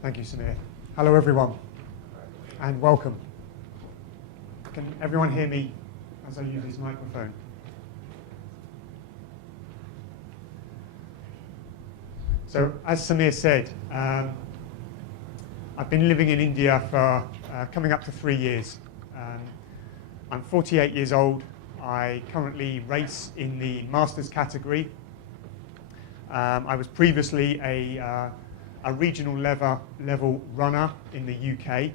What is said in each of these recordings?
Thank you, Samir. Hello, everyone, and welcome. Can everyone hear me as I use this microphone? So, as Samir said, I've been living in India for coming up to 3 years. I'm 48 years old. I currently race in the Masters category. I was previously a regional level runner in the UK,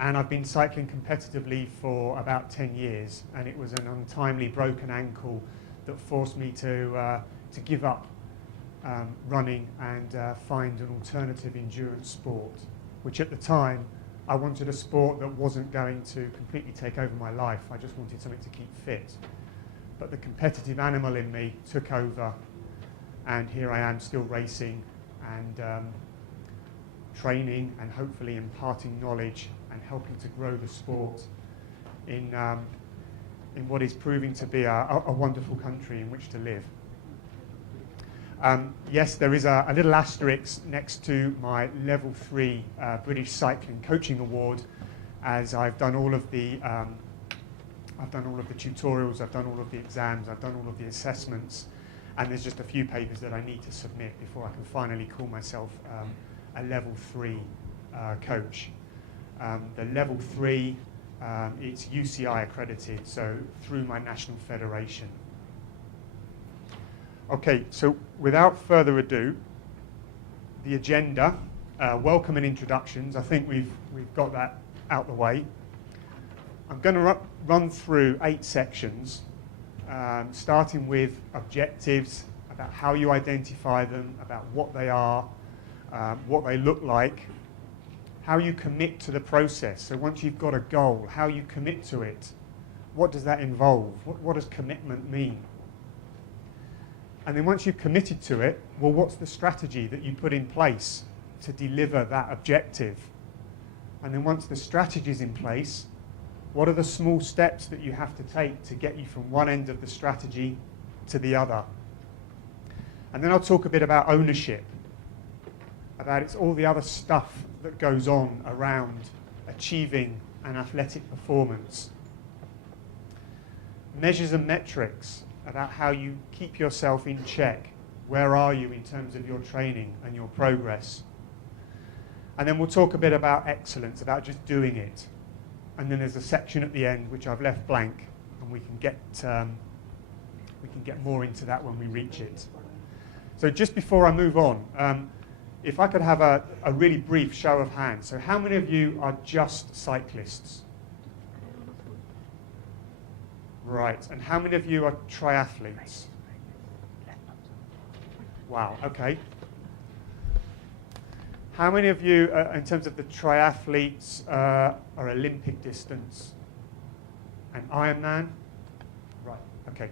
and I've been cycling competitively for about 10 years, and it was an untimely broken ankle that forced me to give up running and find an alternative endurance sport, which at the time I wanted a sport that wasn't going to completely take over my life. I just wanted something to keep fit. But the competitive animal in me took over, and here I am still racing and training and hopefully imparting knowledge and helping to grow the sport in what is proving to be a wonderful country in which to live. Yes, there is a little asterisk next to my level 3 British Cycling Coaching Award, as I've done all of the tutorials, I've done all of the exams, I've done all of the assessments, and there's just a few papers that I need to submit before I can finally call myself a level 3 coach. The level 3, it's UCI accredited, so through my national federation. Okay, so without further ado, the agenda, welcome and introductions. I think we've got that out the way. I'm going to run through 8 sections, starting with objectives, about how you identify them, about what they are, what they look like, how you commit to the process. So once you've got a goal, how you commit to it, what does that involve? What does commitment mean? And then once you've committed to it, well, what's the strategy that you put in place to deliver that objective? And then once the strategy is in place, what are the small steps that you have to take to get you from one end of the strategy to the other? And then I'll talk a bit about ownership, about it's all the other stuff that goes on around achieving an athletic performance. Measures and metrics, about how you keep yourself in check. Where are you in terms of your training and your progress? And then we'll talk a bit about excellence, about just doing it. And then there's a section at the end which I've left blank, and we can get more into that when we reach it. So just before I move on, if I could have a really brief show of hands. So how many of you are just cyclists? Right, and how many of you are triathletes? Wow, okay. How many of you, in terms of the triathletes, are Olympic distance and Ironman? Right, okay.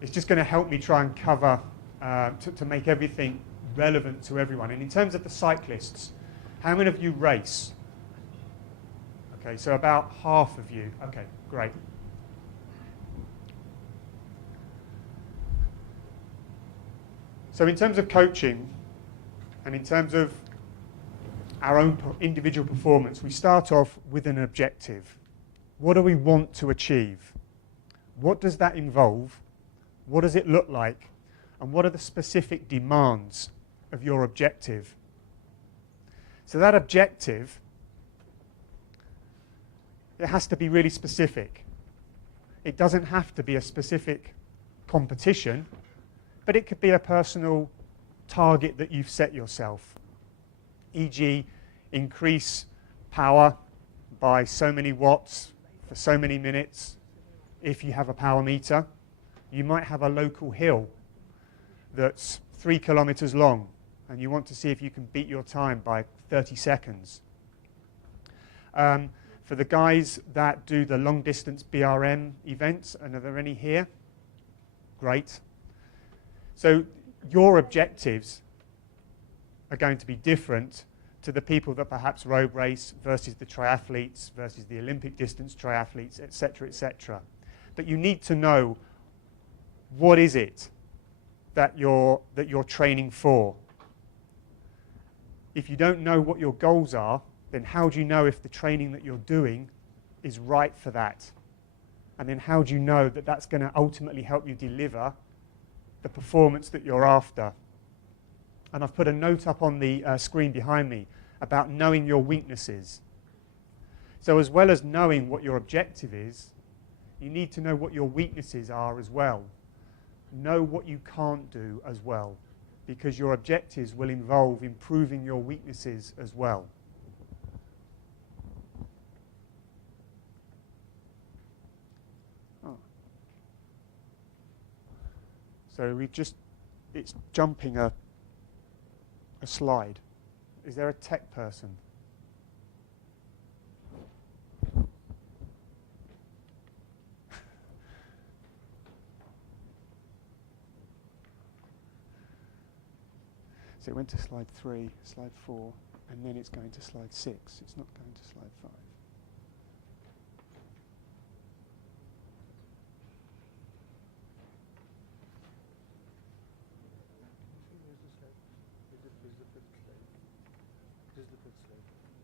It's just going to help me try and cover, to make everything relevant to everyone. And in terms of the cyclists, how many of you race? Okay, so about half of you. Okay, great. So in terms of coaching, and in terms of our own individual performance, we start off with an objective. What do we want to achieve? What does that involve? What does it look like? And what are the specific demands of your objective? So that objective, it has to be really specific. It doesn't have to be a specific competition, but it could be a personal target that you've set yourself. E.g., increase power by so many watts for so many minutes. If you have a power meter, you might have a local hill that's 3 kilometers long, and you want to see if you can beat your time by 30 seconds. For the guys that do the long distance BRM events, and are there any here? Great. So your objectives are going to be different to the people that perhaps road race versus the triathletes versus the Olympic distance triathletes, etc., etc. But you need to know what is it that you're training for. If you don't know what your goals are, then how do you know if the training that you're doing is right for that? And then how do you know that that's going to ultimately help you deliver the performance that you're after? And I've put a note up on the screen behind me about knowing your weaknesses. So as well as knowing what your objective is, you need to know what your weaknesses are as well. Know what you can't do as well, because your objectives will involve improving your weaknesses as well. Oh. So it's jumping a slide. Is there a tech person? So it went to slide 3, slide 4, and then it's going to slide 6. It's not going to slide 5.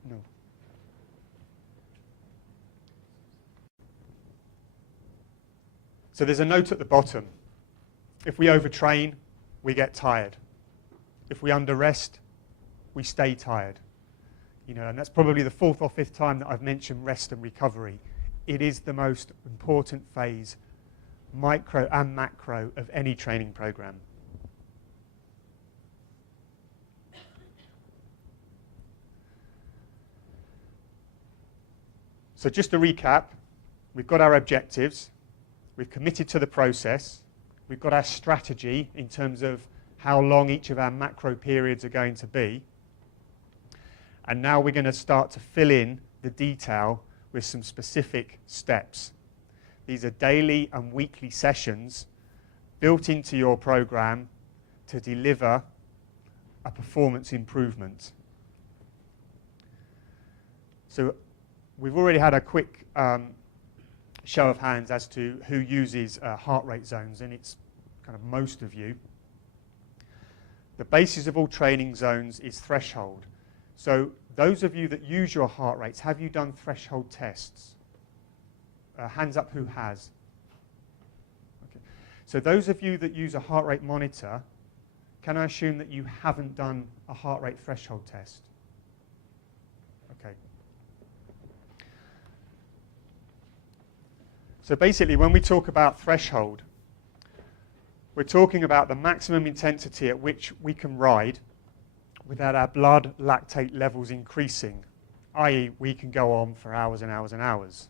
No. So there's a note at the bottom. If we overtrain, we get tired. If we under-rest, we stay tired. You know, and that's probably the 4th or 5th time that I've mentioned rest and recovery. It is the most important phase, micro and macro, of any training program. So just to recap, we've got our objectives, we've committed to the process, we've got our strategy in terms of how long each of our macro periods are going to be. And now we're going to start to fill in the detail with some specific steps. These are daily and weekly sessions built into your program to deliver a performance improvement. So we've already had a quick show of hands as to who uses heart rate zones, and it's kind of most of you. The basis of all training zones is threshold. So those of you that use your heart rates, have you done threshold tests? Hands up who has. Okay. So those of you that use a heart rate monitor, can I assume that you haven't done a heart rate threshold test? Okay. So basically, when we talk about threshold, we're talking about the maximum intensity at which we can ride without our blood lactate levels increasing, i.e. we can go on for hours and hours and hours,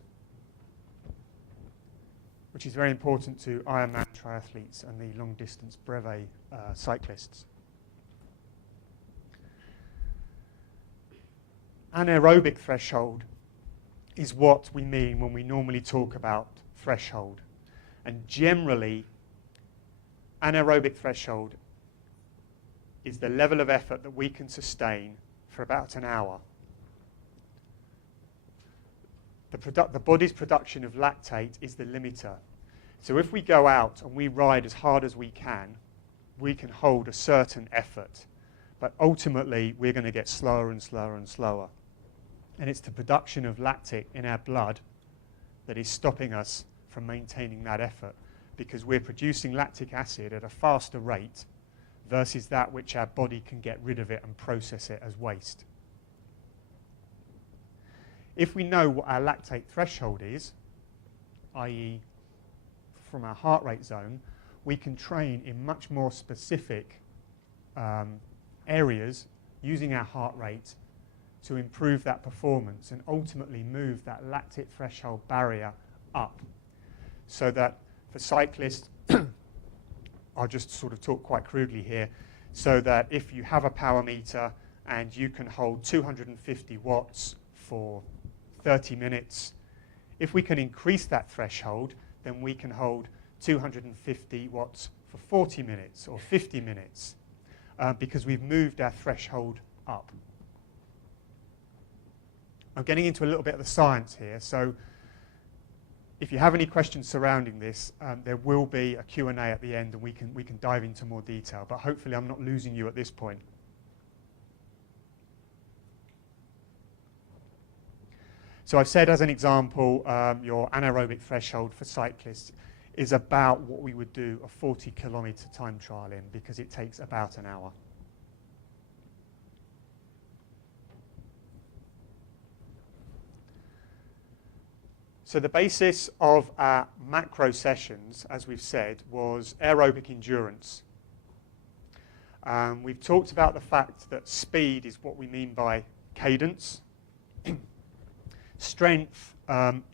which is very important to Ironman triathletes and the long-distance brevet cyclists. Anaerobic threshold is what we mean when we normally talk about threshold. And generally, anaerobic threshold is the level of effort that we can sustain for about an hour. The body's production of lactate is the limiter. So if we go out and we ride as hard as we can hold a certain effort. But ultimately, we're going to get slower and slower and slower. And it's the production of lactate in our blood that is stopping us from maintaining that effort, because we're producing lactic acid at a faster rate versus that which our body can get rid of it and process it as waste. If we know what our lactate threshold is, i.e. from our heart rate zone, we can train in much more specific areas using our heart rate to improve that performance and ultimately move that lactate threshold barrier up. So that for cyclists, I'll just sort of talk quite crudely here, so that if you have a power meter and you can hold 250 watts for 30 minutes, if we can increase that threshold, then we can hold 250 watts for 40 minutes or 50 minutes because we've moved our threshold up. I'm getting into a little bit of the science here, so if you have any questions surrounding this, there will be a Q&A at the end and we can dive into more detail, but hopefully I'm not losing you at this point. So I've said as an example, your anaerobic threshold for cyclists is about what we would do a 40-kilometre time trial in, because it takes about an hour. So the basis of our macro sessions, as we've said, was aerobic endurance. We've talked about the fact that speed is what we mean by cadence. Strength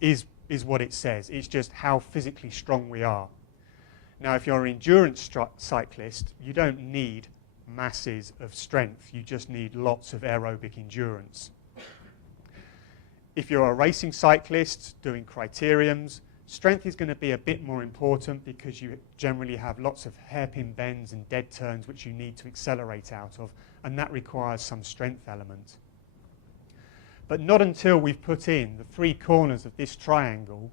is what it says. It's just how physically strong we are. Now, if you're an endurance cyclist, you don't need masses of strength. You just need lots of aerobic endurance. If you're a racing cyclist doing criteriums, strength is going to be a bit more important, because you generally have lots of hairpin bends and dead turns which you need to accelerate out of, and that requires some strength element. But not until we've put in the three corners of this triangle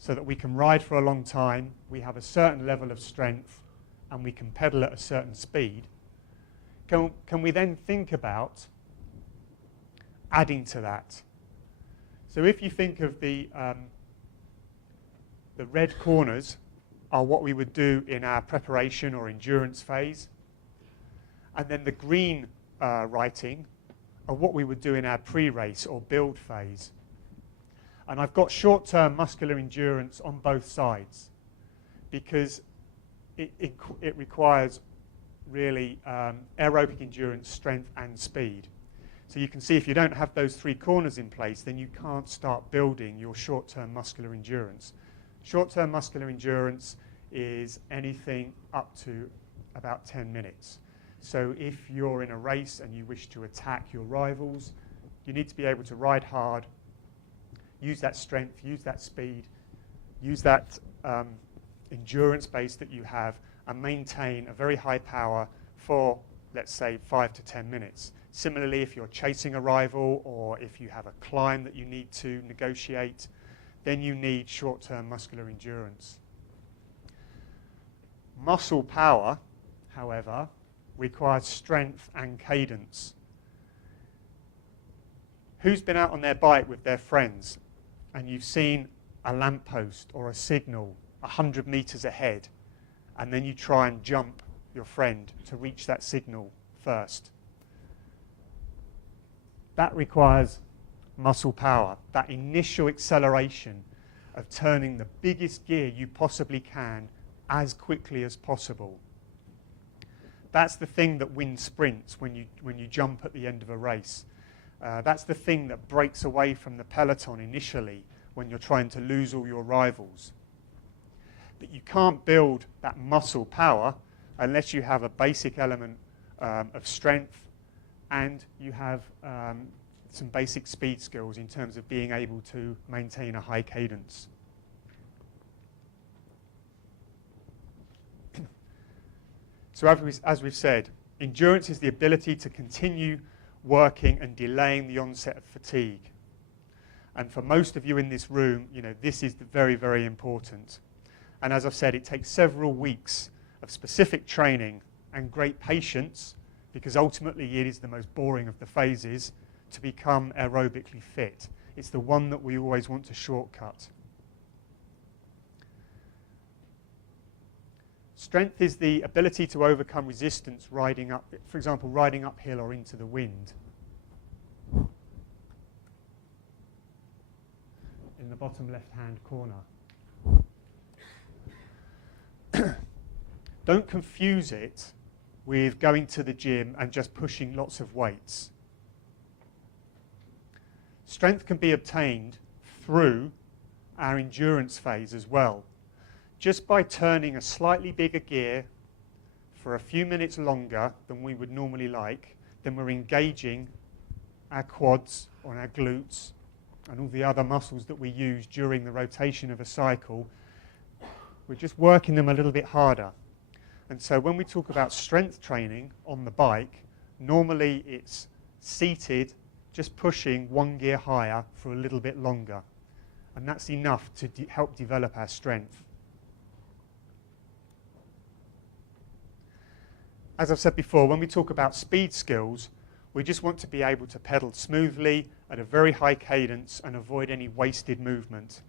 so that we can ride for a long time, we have a certain level of strength, and we can pedal at a certain speed, can we then think about adding to that. So if you think of the red corners are what we would do in our preparation or endurance phase, and then the green writing are what we would do in our pre-race or build phase. And I've got short-term muscular endurance on both sides, because it requires really aerobic endurance, strength and speed. So you can see if you don't have those three corners in place, then you can't start building your short-term muscular endurance. Short-term muscular endurance is anything up to about 10 minutes. So if you're in a race and you wish to attack your rivals, you need to be able to ride hard, use that strength, use that speed, use that endurance base that you have, and maintain a very high power for, let's say, 5 to 10 minutes. Similarly, if you're chasing a rival, or if you have a climb that you need to negotiate, then you need short-term muscular endurance. Muscle power, however, requires strength and cadence. Who's been out on their bike with their friends and you've seen a lamppost or a signal 100 meters ahead, and then you try and jump your friend to reach that signal first? That requires muscle power, that initial acceleration of turning the biggest gear you possibly can as quickly as possible. That's the thing that wins sprints when you jump at the end of a race. That's the thing that breaks away from the peloton initially when you're trying to lose all your rivals. But you can't build that muscle power unless you have a basic element of strength, and you have some basic speed skills in terms of being able to maintain a high cadence. So as we've said, endurance is the ability to continue working and delaying the onset of fatigue. And for most of you in this room, this is very, very important. And as I've said, it takes several weeks of specific training and great patience, because ultimately it is the most boring of the phases, to become aerobically fit. It's the one that we always want to shortcut. Strength is the ability to overcome resistance riding up, for example, riding uphill or into the wind. In the bottom left-hand corner. Don't confuse it with going to the gym and just pushing lots of weights. Strength can be obtained through our endurance phase as well. Just by turning a slightly bigger gear for a few minutes longer than we would normally like, then we're engaging our quads or our glutes and all the other muscles that we use during the rotation of a cycle. We're just working them a little bit harder. And so when we talk about strength training on the bike, normally it's seated, just pushing one gear higher for a little bit longer. And that's enough to help develop our strength. As I've said before, when we talk about speed skills, we just want to be able to pedal smoothly at a very high cadence and avoid any wasted movement.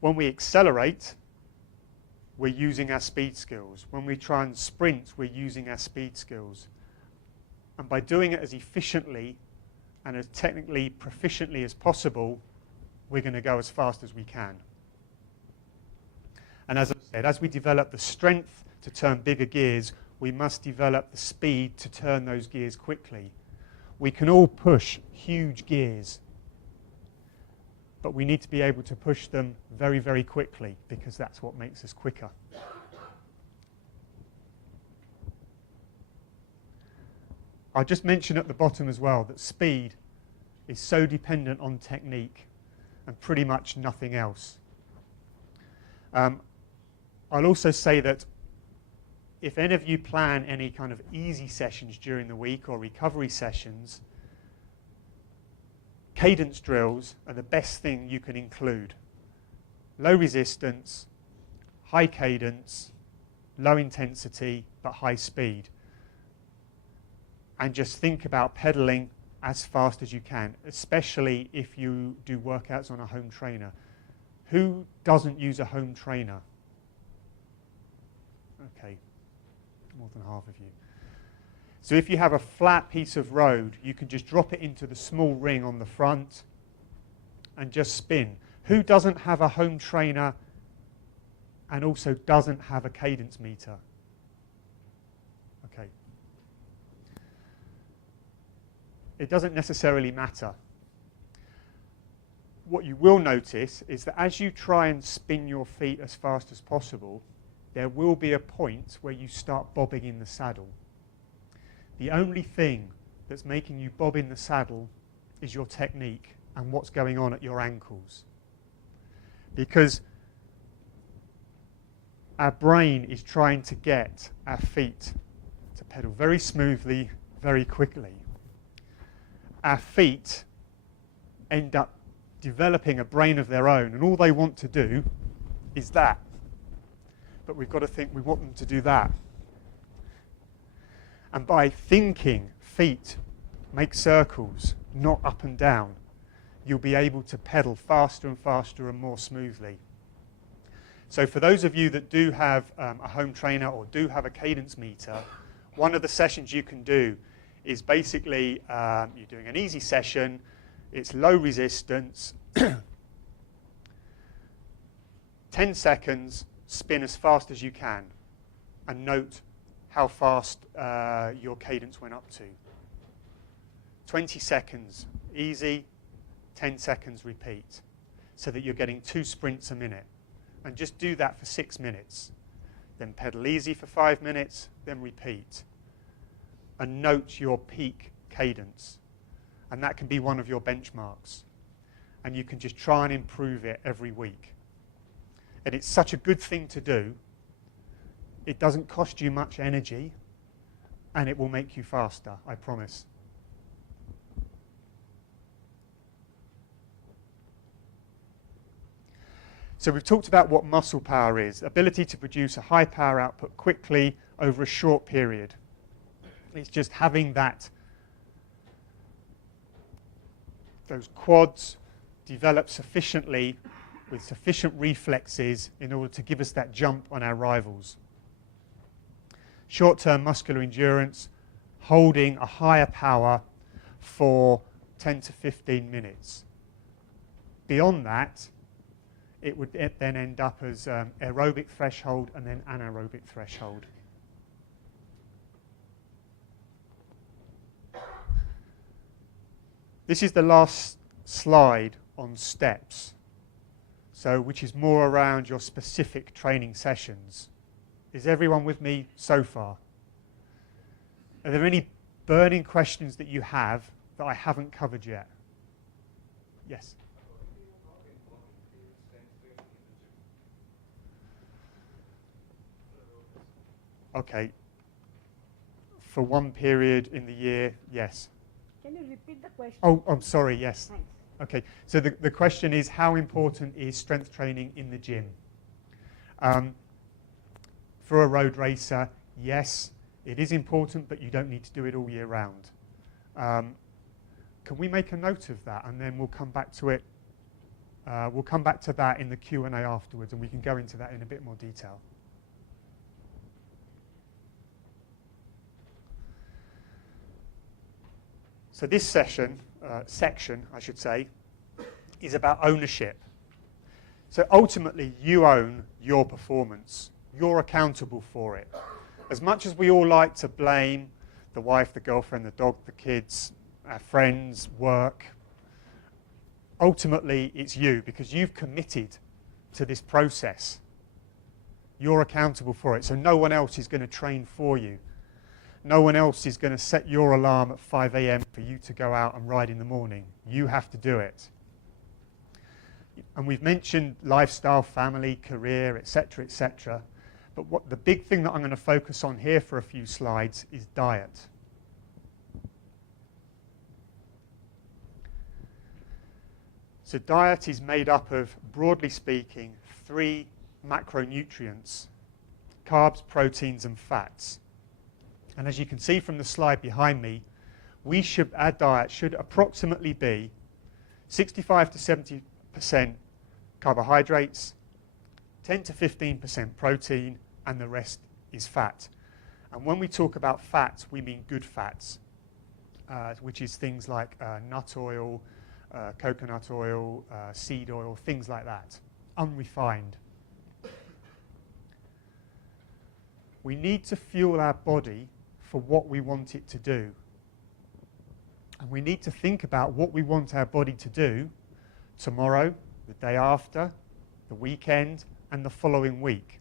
When we accelerate, we're using our speed skills. When we try and sprint, we're using our speed skills. And by doing it as efficiently and as technically proficiently as possible, we're going to go as fast as we can. And as I said, as we develop the strength to turn bigger gears, we must develop the speed to turn those gears quickly. We can all push huge gears, but we need to be able to push them very, very quickly, because that's what makes us quicker. I'll just mention at the bottom as well that speed is so dependent on technique and pretty much nothing else. I'll also say that if any of you plan any kind of easy sessions during the week or recovery sessions, cadence drills are the best thing you can include. Low resistance, high cadence, low intensity, but high speed. And just think about pedaling as fast as you can, especially if you do workouts on a home trainer. Who doesn't use a home trainer? Okay, more than half of you. So if you have a flat piece of road, you can just drop it into the small ring on the front and just spin. Who doesn't have a home trainer and also doesn't have a cadence meter? Okay. It doesn't necessarily matter. What you will notice is that as you try and spin your feet as fast as possible, there will be a point where you start bobbing in the saddle. The only thing that's making you bob in the saddle is your technique and what's going on at your ankles. Because our brain is trying to get our feet to pedal very smoothly, very quickly. Our feet end up developing a brain of their own, and all they want to do is that. But we've got to think we want them to do that. And by thinking feet make circles, not up and down, you'll be able to pedal faster and faster and more smoothly. So for those of you that do have a home trainer or do have a cadence meter, one of the sessions you can do is basically you're doing an easy session, it's low resistance, 10 seconds, spin as fast as you can, and note how fast your cadence went up to. 20 seconds, easy, 10 seconds, repeat, so that you're getting 2 sprints a minute. And just do that for 6 minutes. Then pedal easy for 5 minutes, then repeat. And note your peak cadence. And that can be one of your benchmarks. And you can just try and improve it every week. And it's such a good thing to do. It doesn't cost you much energy, and it will make you faster, I promise. So we've talked about what muscle power is, ability to produce a high power output quickly over a short period. It's just having those quads develop sufficiently with sufficient reflexes in order to give us that jump on our rivals. Short-term muscular endurance, holding a higher power for 10 to 15 minutes. Beyond that, it would then end up as aerobic threshold and then anaerobic threshold. This is the last slide on steps, so which is more around your specific training sessions. Is everyone with me so far? Are there any burning questions that you have that I haven't covered yet? Yes? Okay. For one period in the year, yes. Can you repeat the question? Oh, I'm sorry, yes. Thanks. Okay, so the question is, how important is strength training in the gym? For a road racer, yes, it is important, but you don't need to do it all year round. Can we make a note of that, and then we'll come back to it. We'll come back to that in the Q&A afterwards, and we can go into that in a bit more detail. So this section, I should say, is about ownership. So ultimately, you own your performance. You're accountable for it. As much as we all like to blame the wife, the girlfriend, the dog, the kids, our friends, work, ultimately it's you, because you've committed to this process. You're accountable for it, so no one else is going to train for you. No one else is going to set your alarm at 5 a.m. for you to go out and ride in the morning. You have to do it. And we've mentioned lifestyle, family, career, etc., etc. But what the big thing that I'm going to focus on here for a few slides is diet. So diet is made up of, broadly speaking, 3 macronutrients: carbs, proteins, and fats. And as you can see from the slide behind me, our diet should approximately be 65 to 70% carbohydrates, 10 to 15% protein, and the rest is fat. And when we talk about fats, we mean good fats, which is things like nut oil, coconut oil, seed oil, things like that, unrefined. We need to fuel our body for what we want it to do. And we need to think about what we want our body to do tomorrow, the day after, the weekend, and the following week.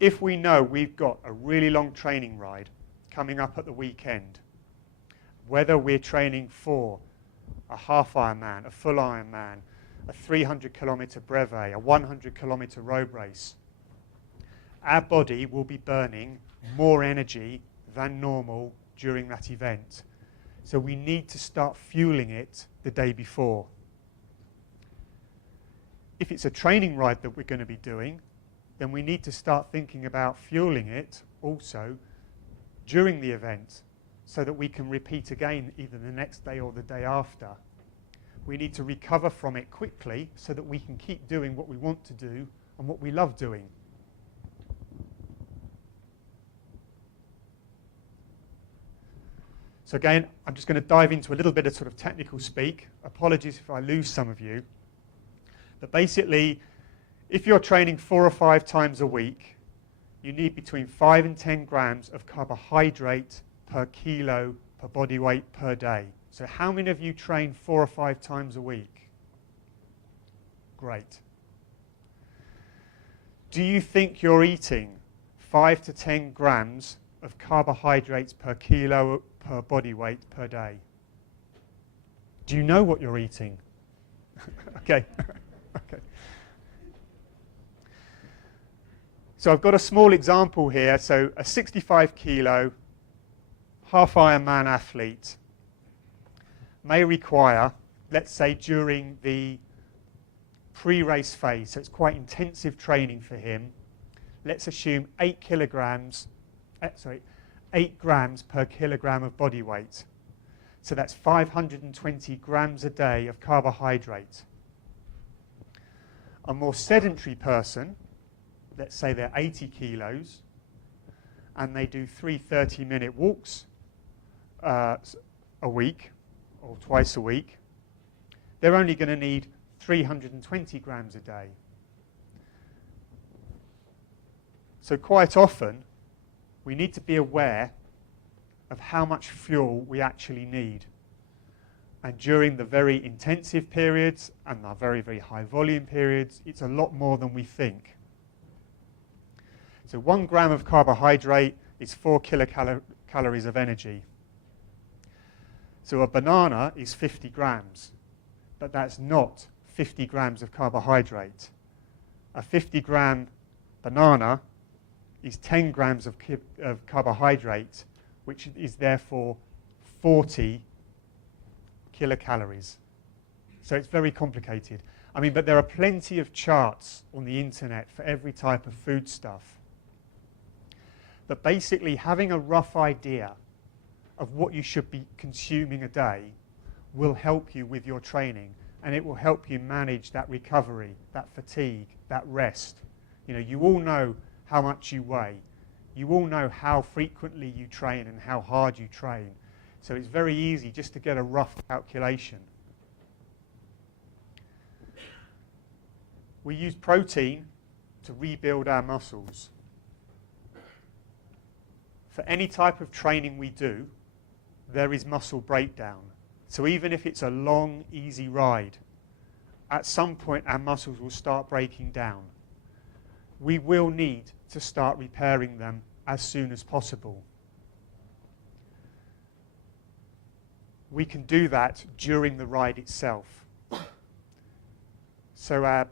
If we know we've got a really long training ride coming up at the weekend, whether we're training for a half Ironman, a full Ironman, a 300-kilometer brevet, a 100-kilometer road race, our body will be burning more energy than normal during that event. So we need to start fueling it the day before. If it's a training ride that we're going to be doing, then we need to start thinking about fueling it also during the event so that we can repeat again either the next day or the day after. We need to recover from it quickly so that we can keep doing what we want to do and what we love doing. So again, I'm just going to dive into a little bit of sort of technical speak. Apologies if I lose some of you. But basically, if you're training 4 or 5 times a week, you need between 5 and 10 grams of carbohydrate per kilo per body weight per day. So how many of you train 4 or 5 times a week? Great. Do you think you're eating 5 to 10 grams of carbohydrates per kilo per body weight per day? Do you know what you're eating? Okay. Okay. So I've got a small example here. So a 65 kilo half Ironman athlete may require, let's say during the pre-race phase, so it's quite intensive training for him, let's assume 8 grams per kilogram of body weight. So that's 520 grams a day of carbohydrate. A more sedentary person, let's say they're 80 kilos, and they do 3 30-minute walks a week, or twice a week, they're only going to need 320 grams a day. So quite often, we need to be aware of how much fuel we actually need. And during the very intensive periods and the very, very high volume periods, it's a lot more than we think. So 1 gram of carbohydrate is 4 kilocalories of energy. So a banana is 50 grams, but that's not 50 grams of carbohydrate. A 50-gram banana is 10 grams of carbohydrate, which is therefore 40 kilocalories. So it's very complicated. I mean, but there are plenty of charts on the internet for every type of food stuff. But basically, having a rough idea of what you should be consuming a day will help you with your training, and it will help you manage that recovery, that fatigue, that rest. You know, you all know how much you weigh. You all know how frequently you train and how hard you train. So it's very easy just to get a rough calculation. We use protein to rebuild our muscles. For any type of training we do, there is muscle breakdown. So even if it's a long, easy ride, at some point our muscles will start breaking down. We will need to start repairing them as soon as possible. We can do that during the ride itself. So our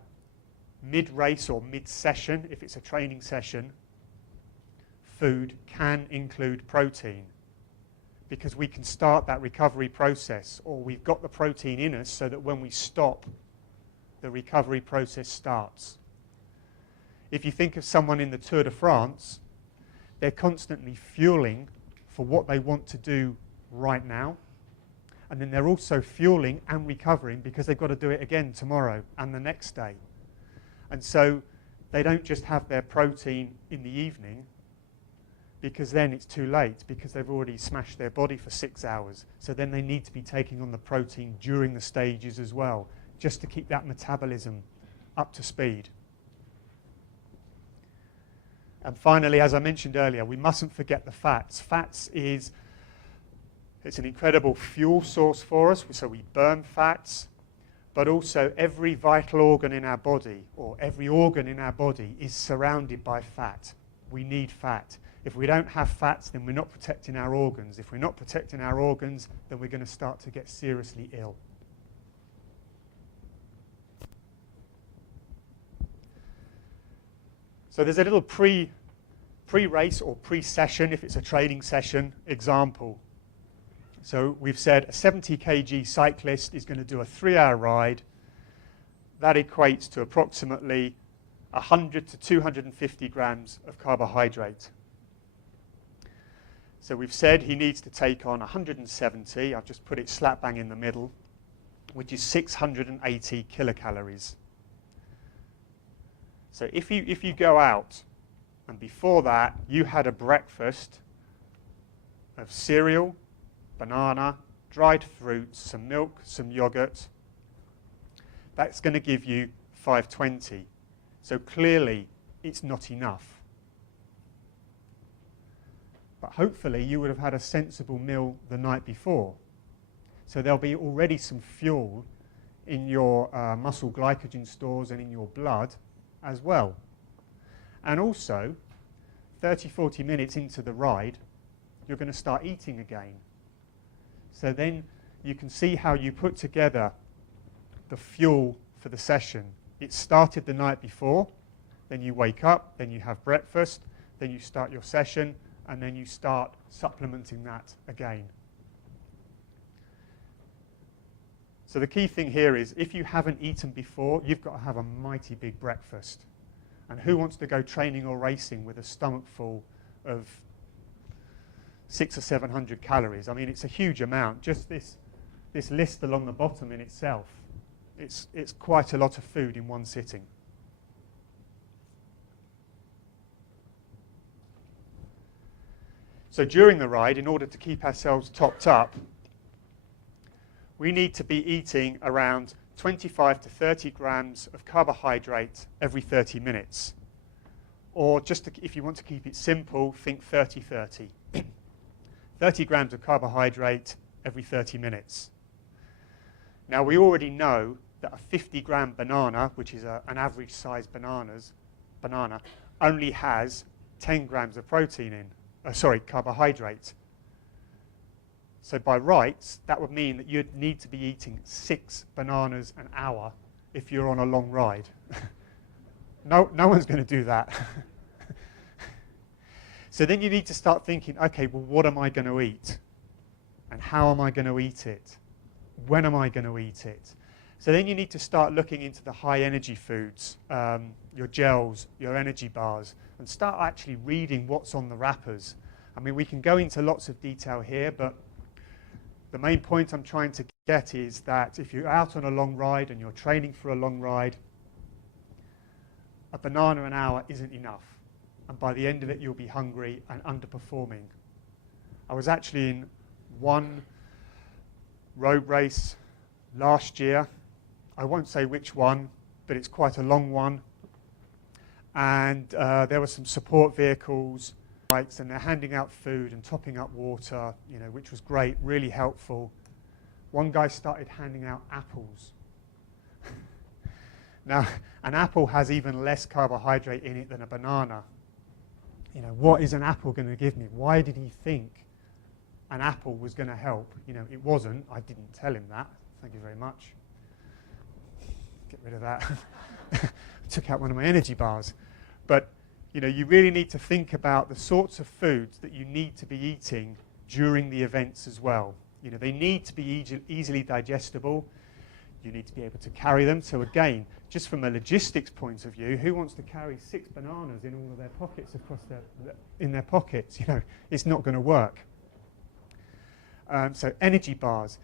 mid-race or mid-session, if it's a training session, food can include protein, because we can start that recovery process, or we've got the protein in us so that when we stop, the recovery process starts. If you think of someone in the Tour de France, they're constantly fueling for what they want to do right now, and then they're also fueling and recovering because they've got to do it again tomorrow and the next day. And so they don't just have their protein in the evening, because then it's too late, because they've already smashed their body for 6 hours. So then they need to be taking on the protein during the stages as well, just to keep that metabolism up to speed. And finally, as I mentioned earlier, we mustn't forget the fats. Fats it's an incredible fuel source for us, so we burn fats, but also every vital organ in our body, or every organ in our body, is surrounded by fat. We need fat. If we don't have fats, then we're not protecting our organs. If we're not protecting our organs, then we're going to start to get seriously ill. So there's a little pre-race or pre-session, if it's a training session, example. So we've said a 70 kg cyclist is going to do a 3-hour ride. That equates to approximately 100 to 250 grams of carbohydrate. So we've said he needs to take on 170, I've just put it slap bang in the middle, which is 680 kilocalories. So if you go out and before that you had a breakfast of cereal, banana, dried fruits, some milk, some yogurt, that's going to give you 520. So clearly it's not enough. But hopefully you would have had a sensible meal the night before. So there'll be already some fuel in your muscle glycogen stores and in your blood as well. And also, 30-40 minutes into the ride, you're going to start eating again. So then you can see how you put together the fuel for the session. It started the night before, then you wake up, then you have breakfast, then you start your session, and then you start supplementing that again. So the key thing here is, if you haven't eaten before, you've got to have a mighty big breakfast. And who wants to go training or racing with a stomach full of 600 or 700 calories? I mean, it's a huge amount. Just this list along the bottom in itself, it's quite a lot of food in one sitting. So during the ride, in order to keep ourselves topped up, we need to be eating around 25 to 30 grams of carbohydrate every 30 minutes. Or just if you want to keep it simple, think 30-30. 30 grams of carbohydrate every 30 minutes. Now we already know that a 50-gram banana, which is an average size banana, only has 10 grams of protein in. Carbohydrate. So by rights, that would mean that you'd need to be eating 6 bananas an hour if you're on a long ride. No one's going to do that. So then you need to start thinking, okay, well, what am I going to eat? And how am I going to eat it? When am I going to eat it? So then you need to start looking into the high energy foods, your gels, your energy bars, and start actually reading what's on the wrappers. I mean, we can go into lots of detail here, but the main point I'm trying to get is that if you're out on a long ride and you're training for a long ride, a banana an hour isn't enough. And by the end of it, you'll be hungry and underperforming. I was actually in one road race last year. I won't say which one, but it's quite a long one. And there were some support vehicles, bikes, and they're handing out food and topping up water, you know, which was great, really helpful. One guy started handing out apples. Now, an apple has even less carbohydrate in it than a banana. You know, what is an apple going to give me? Why did he think an apple was going to help? You know, it wasn't. I didn't tell him that. Thank you very much. Get rid of that. Took out one of my energy bars. But, you know, you really need to think about the sorts of foods that you need to be eating during the events as well. You know, they need to be easily digestible. You need to be able to carry them. So again, just from a logistics point of view, who wants to carry 6 bananas in all of their pockets in their pockets? You know, it's not going to work. So energy bars.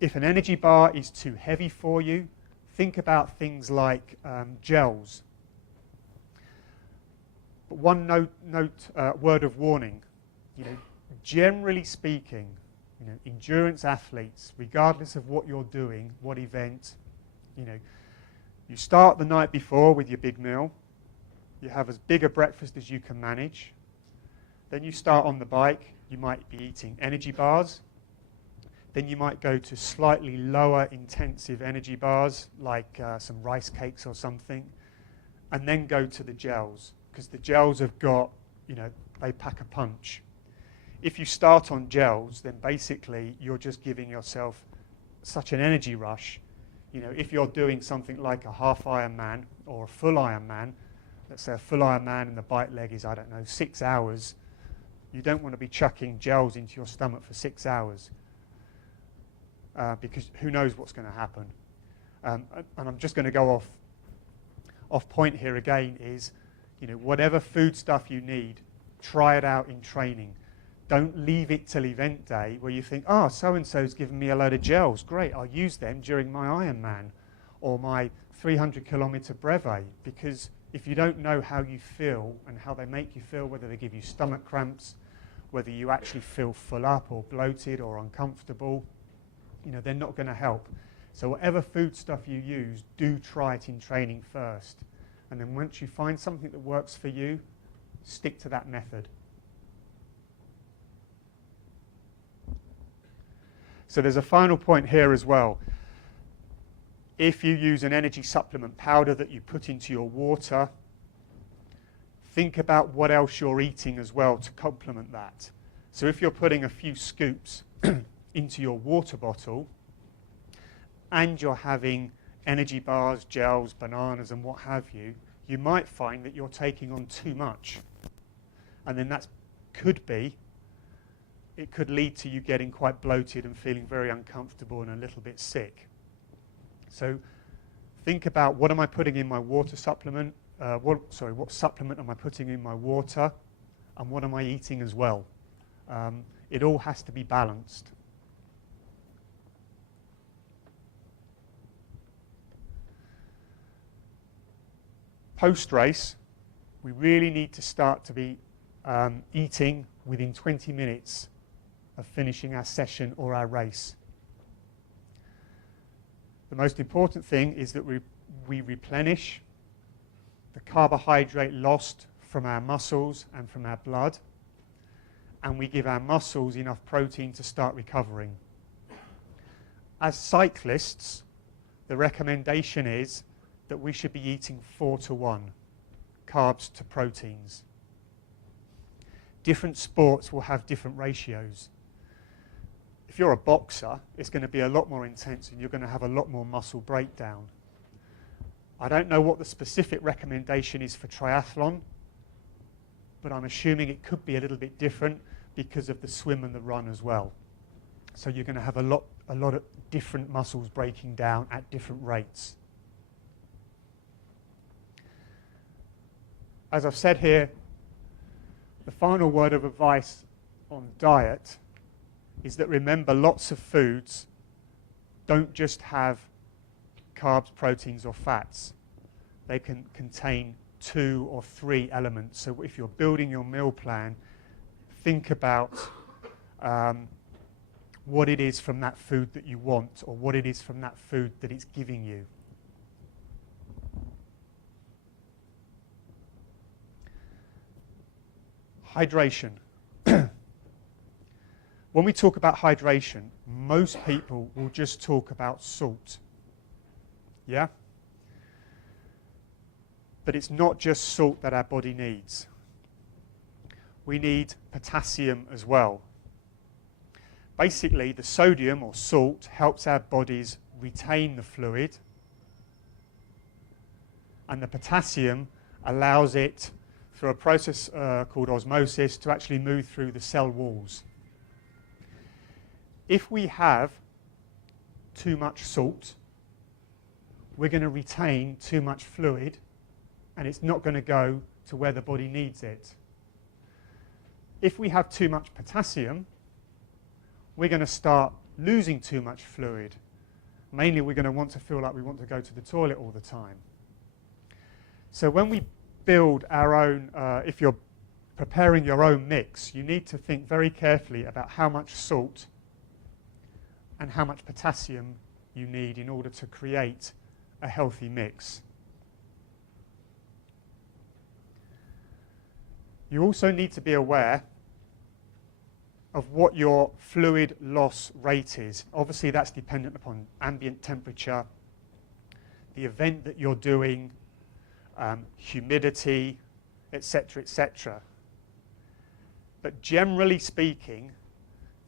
If an energy bar is too heavy for you, think about things like gels. But one word of warning. You know, generally speaking, you know, endurance athletes, regardless of what you're doing, what event, you know, you start the night before with your big meal. You have as big a breakfast as you can manage. Then you start on the bike. You might be eating energy bars. Then you might go to slightly lower intensive energy bars, like some rice cakes or something, and then go to the gels, because the gels have got, you know, they pack a punch. If you start on gels, then basically you're just giving yourself such an energy rush. You know, if you're doing something like a half Ironman or a full Ironman, let's say a full Ironman and the bike leg is, I don't know, 6 hours, you don't want to be chucking gels into your stomach for 6 hours because who knows what's going to happen. And I'm just going to go off point here again is, you know, whatever food stuff you need, try it out in training. Don't leave it till event day where you think, oh, so-and-so's given me a load of gels. Great, I'll use them during my Ironman or my 300-kilometre brevet, because if you don't know how you feel and how they make you feel, whether they give you stomach cramps, whether you actually feel full up or bloated or uncomfortable, you know, they're not going to help. So whatever food stuff you use, do try it in training first. And then once you find something that works for you, stick to that method. So there's a final point here as well. If you use an energy supplement powder that you put into your water, think about what else you're eating as well to complement that. So if you're putting a few scoops into your water bottle and you're having energy bars, gels, bananas and what have you, you might find that you're taking on too much. And then that it could lead to you getting quite bloated and feeling very uncomfortable and a little bit sick. So think about, what am I putting in my water supplement? What supplement am I putting in my water? And what am I eating as well? It all has to be balanced. Post-race, we really need to start to be eating within 20 minutes of finishing our session or our race. The most important thing is that we replenish the carbohydrate lost from our muscles and from our blood, and we give our muscles enough protein to start recovering. As cyclists, the recommendation is that we should be eating 4-to-1, carbs to proteins. Different sports will have different ratios. If you're a boxer, it's going to be a lot more intense and you're going to have a lot more muscle breakdown. I don't know what the specific recommendation is for triathlon, but I'm assuming it could be a little bit different because of the swim and the run as well. So you're going to have a lot of different muscles breaking down at different rates. As I've said here, the final word of advice on diet is that, remember, lots of foods don't just have carbs, proteins or fats. They can contain 2 or 3 elements. So if you're building your meal plan, think about what it is from that food that you want, or what it is from that food that it's giving you. Hydration. When we talk about hydration, most people will just talk about salt. Yeah? But it's not just salt that our body needs. We need potassium as well. Basically, the sodium or salt helps our bodies retain the fluid, and the potassium allows it, through a process called osmosis, to actually move through the cell walls. If we have too much salt, we're going to retain too much fluid, and it's not going to go to where the body needs it. If we have too much potassium, we're going to start losing too much fluid. Mainly, we're going to want to feel like we want to go to the toilet all the time. So when we build our own, if you're preparing your own mix, you need to think very carefully about how much salt and how much potassium you need in order to create a healthy mix. You also need to be aware of what your fluid loss rate is. Obviously, that's dependent upon ambient temperature, the event that you're doing, humidity, etc., etc. But generally speaking,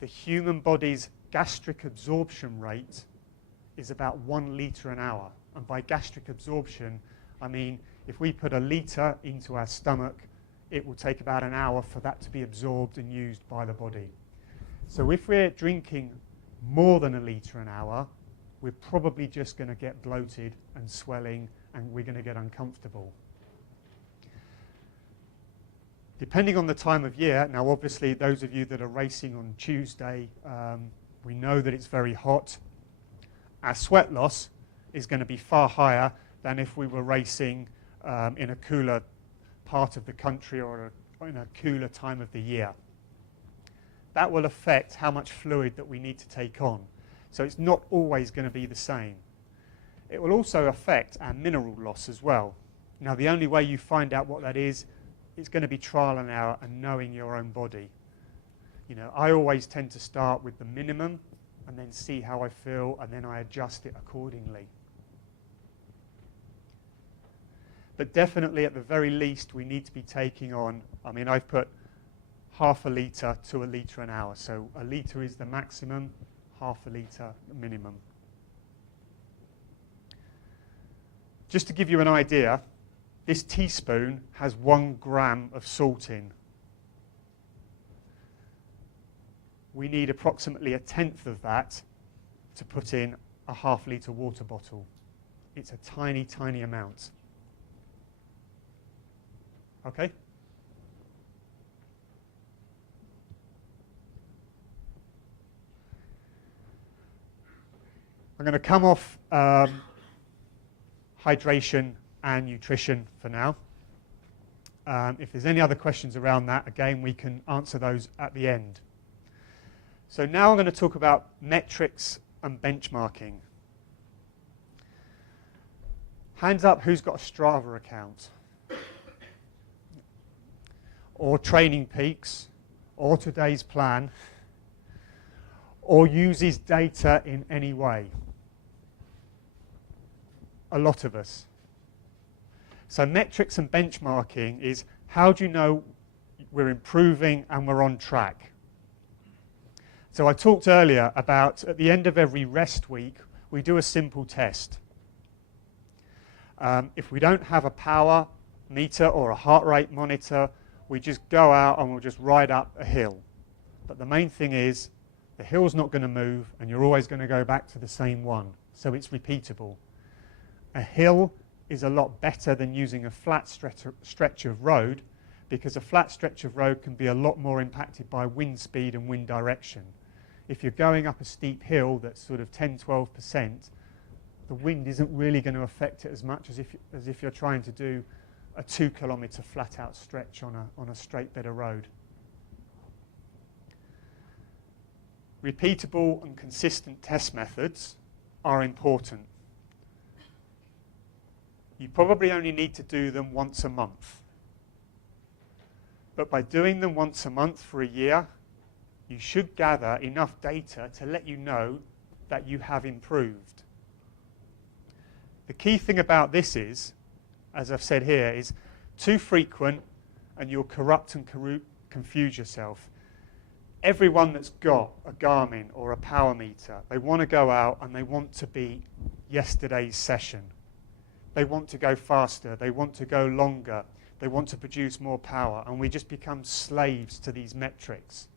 the human body's gastric absorption rate is about 1 litre an hour. And by gastric absorption, I mean if we put a litre into our stomach, it will take about an hour for that to be absorbed and used by the body. So if we're drinking more than a litre an hour, we're probably just going to get bloated and swelling, and we're going to get uncomfortable. Depending on the time of year, now obviously those of you that are racing on Tuesday, we know that it's very hot. Our sweat loss is going to be far higher than if we were racing in a cooler part of the country or in a cooler time of the year. That will affect how much fluid that we need to take on. So it's not always going to be the same. It will also affect our mineral loss as well. Now, the only way you find out what that is, it's going to be trial and error and knowing your own body. You know, I always tend to start with the minimum and then see how I feel, and then I adjust it accordingly. But definitely, at the very least, we need to be taking on, I mean, I've put half a litre to a litre an hour. So a litre is the maximum, half a litre the minimum. Just to give you an idea, this teaspoon has 1 gram of salt in. We need approximately 1/10 of that to put in a half litre water bottle. It's a tiny, tiny amount. Okay? I'm going to come off hydration and nutrition for now. If there's any other questions around that, again, we can answer those at the end. So now I'm going to talk about metrics and benchmarking. Hands up who's got a Strava account, or Training Peaks, or Today's Plan, or uses data in any way. A lot of us. So metrics and benchmarking is, how do you know we're improving and we're on track? So I talked earlier about, at the end of every rest week, we do a simple test. If we don't have a power meter or a heart rate monitor, we just go out and we'll just ride up a hill. But the main thing is, the hill's not going to move, and you're always going to go back to the same one. So it's repeatable. A hill is a lot better than using a flat stretch of road, because a flat stretch of road can be a lot more impacted by wind speed and wind direction. If you're going up a steep hill that's sort of 10-12%, the wind isn't really going to affect it as much as if you're trying to do a 2-kilometre flat-out stretch on a straight bit of road. Repeatable and consistent test methods are important. You probably only need to do them once a month. But by doing them once a month for a year, you should gather enough data to let you know that you have improved. The key thing about this is, as I've said here, is too frequent and you'll corrupt and confuse yourself. Everyone that's got a Garmin or a power meter, they want to go out and they want to be yesterday's session. They want to go faster, they want to go longer, they want to produce more power, and we just become slaves to these metrics.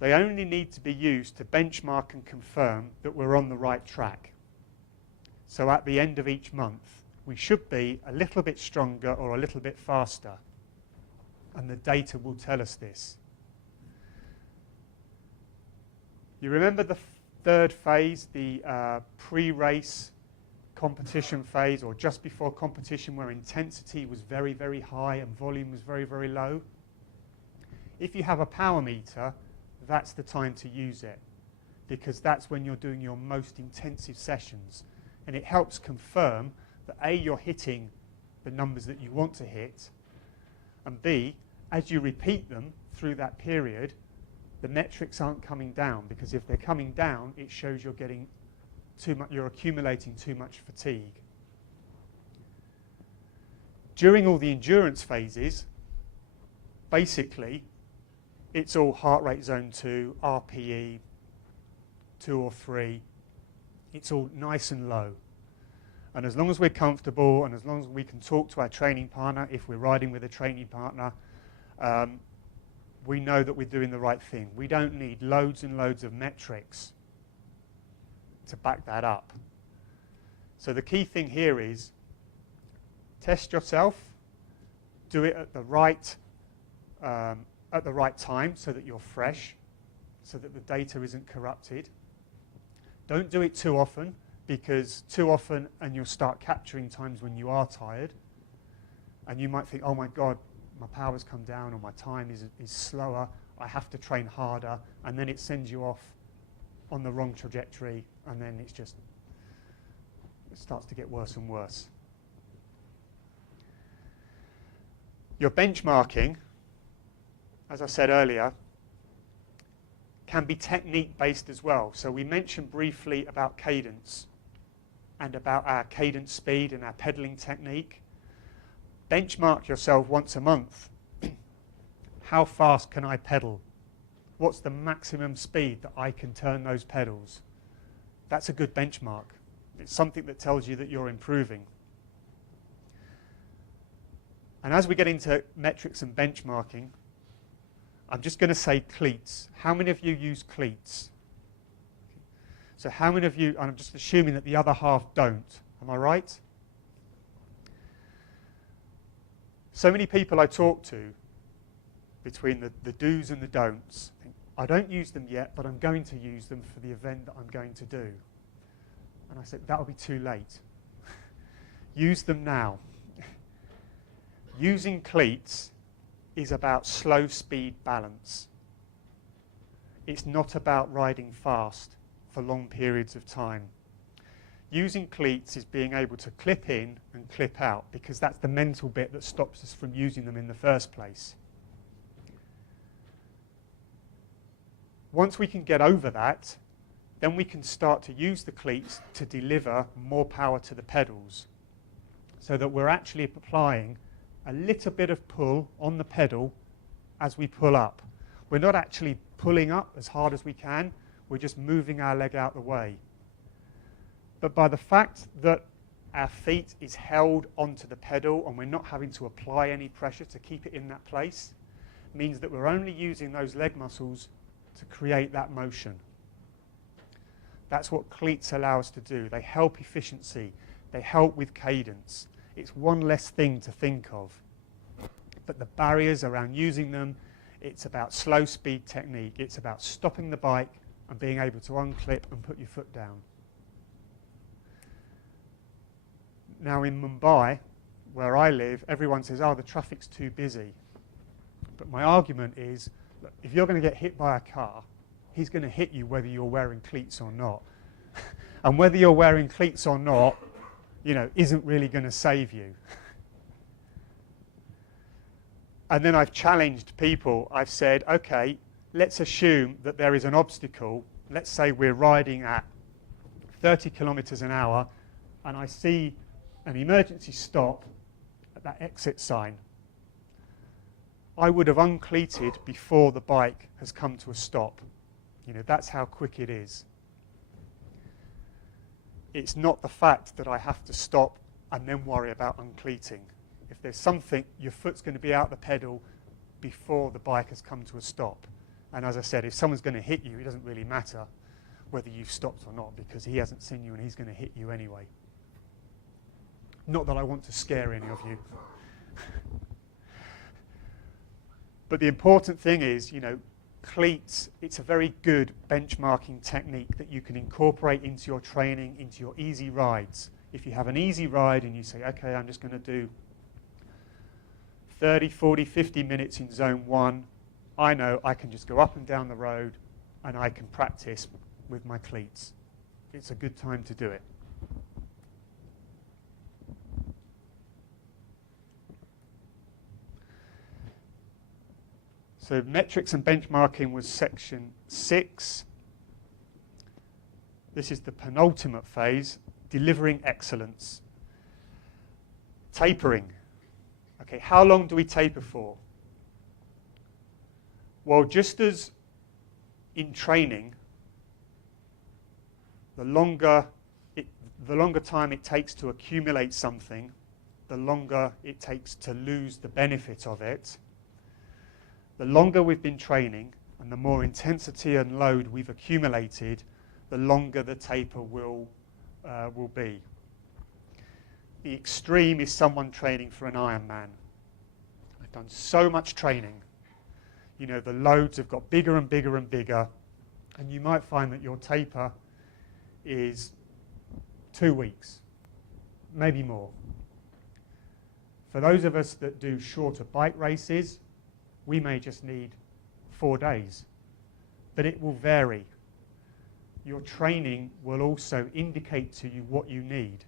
They only need to be used to benchmark and confirm that we're on the right track. So at the end of each month, we should be a little bit stronger or a little bit faster. And the data will tell us this. You remember the third phase, the pre-race competition phase, or just before competition, where intensity was very, very high and volume was very, very low? If you have a power meter, that's the time to use it, because that's when you're doing your most intensive sessions. And it helps confirm that A, you're hitting the numbers that you want to hit, and B, as you repeat them through that period, the metrics aren't coming down, because if they're coming down, it shows you're getting too much, you're accumulating too much fatigue. During all the endurance phases, basically, it's all heart rate zone 2, RPE, 2 or 3. It's all nice and low. And as long as we're comfortable and as long as we can talk to our training partner, if we're riding with a training partner, we know that we're doing the right thing. We don't need loads and loads of metrics to back that up. So the key thing here is test yourself, do it at the right time so that you're fresh, so that the data isn't corrupted. Don't do it too often, because too often and you'll start capturing times when you are tired, and you might think, oh my God, my power's come down or my time is slower, I have to train harder, and then it sends you off on the wrong trajectory, and then it starts to get worse and worse. Your benchmarking, as I said earlier, can be technique based as well. So we mentioned briefly about cadence and about our cadence speed and our pedaling technique. Benchmark yourself once a month. How fast can I pedal? What's the maximum speed that I can turn those pedals? That's a good benchmark. It's something that tells you that you're improving. And as we get into metrics and benchmarking, I'm just going to say cleats. How many of you use cleats? So how many of you, and I'm just assuming that the other half don't, am I right? So many people I talk to, between the do's and the don'ts, think, I don't use them yet, but I'm going to use them for the event that I'm going to do. And I said, that'll be too late. Use them now. Using cleats is about slow speed balance. It's not about riding fast for long periods of time. Using cleats is being able to clip in and clip out, because that's the mental bit that stops us from using them in the first place. Once we can get over that, then we can start to use the cleats to deliver more power to the pedals, so that we're actually applying a little bit of pull on the pedal as we pull up. We're not actually pulling up as hard as we can, we're just moving our leg out the way. But by the fact that our feet is held onto the pedal and we're not having to apply any pressure to keep it in that place, means that we're only using those leg muscles to create that motion. That's what cleats allow us to do. They help efficiency, they help with cadence. It's one less thing to think of. But the barriers around using them It's about slow speed technique. It's about stopping the bike and being able to unclip and put your foot down. Now in Mumbai, where I live, everyone says, oh, the traffic's too busy. But my argument is, look, if you're going to get hit by a car, he's going to hit you whether you're wearing cleats or not. And whether you're wearing cleats or not, isn't really going to save you. And then I've challenged people. I've said, okay, let's assume that there is an obstacle. Let's say we're riding at 30 kilometers an hour and I see an emergency stop at that exit sign. I would have uncleated before the bike has come to a stop. That's how quick it is. It's not the fact that I have to stop and then worry about uncleating. If there's something, your foot's going to be out the pedal before the bike has come to a stop. And as I said, if someone's going to hit you, it doesn't really matter whether you've stopped or not, because he hasn't seen you and he's going to hit you anyway. Not that I want to scare any of you. But the important thing is, cleats, it's a very good benchmarking technique that you can incorporate into your training, into your easy rides. If you have an easy ride and you say, okay, I'm just going to do 30, 40, 50 minutes in zone 1, I know I can just go up and down the road and I can practice with my cleats. It's a good time to do it. So metrics and benchmarking was section 6. This is the penultimate phase, delivering excellence. Tapering. Okay, how long do we taper for? Well, just as in training, the longer time it takes to accumulate something, the longer it takes to lose the benefit of it. The longer we've been training and the more intensity and load we've accumulated, the longer the taper will be. The extreme is someone training for an Ironman. I've done so much training. The loads have got bigger and bigger and bigger, and you might find that your taper is 2 weeks, maybe more. For those of us that do shorter bike races, we may just need 4 days, but it will vary. Your training will also indicate to you what you need.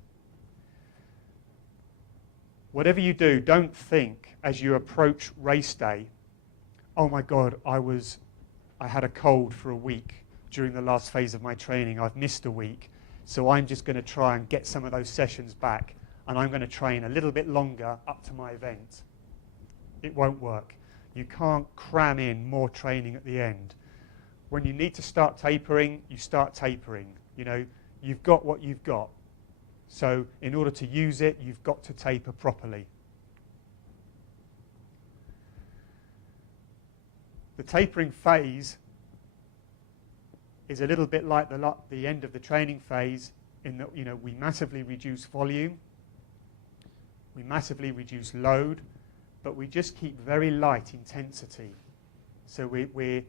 Whatever you do, don't think as you approach race day, oh my God, I had a cold for a week during the last phase of my training. I've missed a week, so I'm just going to try and get some of those sessions back, and I'm going to train a little bit longer up to my event. It won't work. You can't cram in more training at the end. When you need to start tapering, you start tapering. You've got what you've got. So in order to use it, you've got to taper properly. The tapering phase is a little bit like the end of the training phase in that we massively reduce volume, we massively reduce load, but we just keep very light intensity. So we're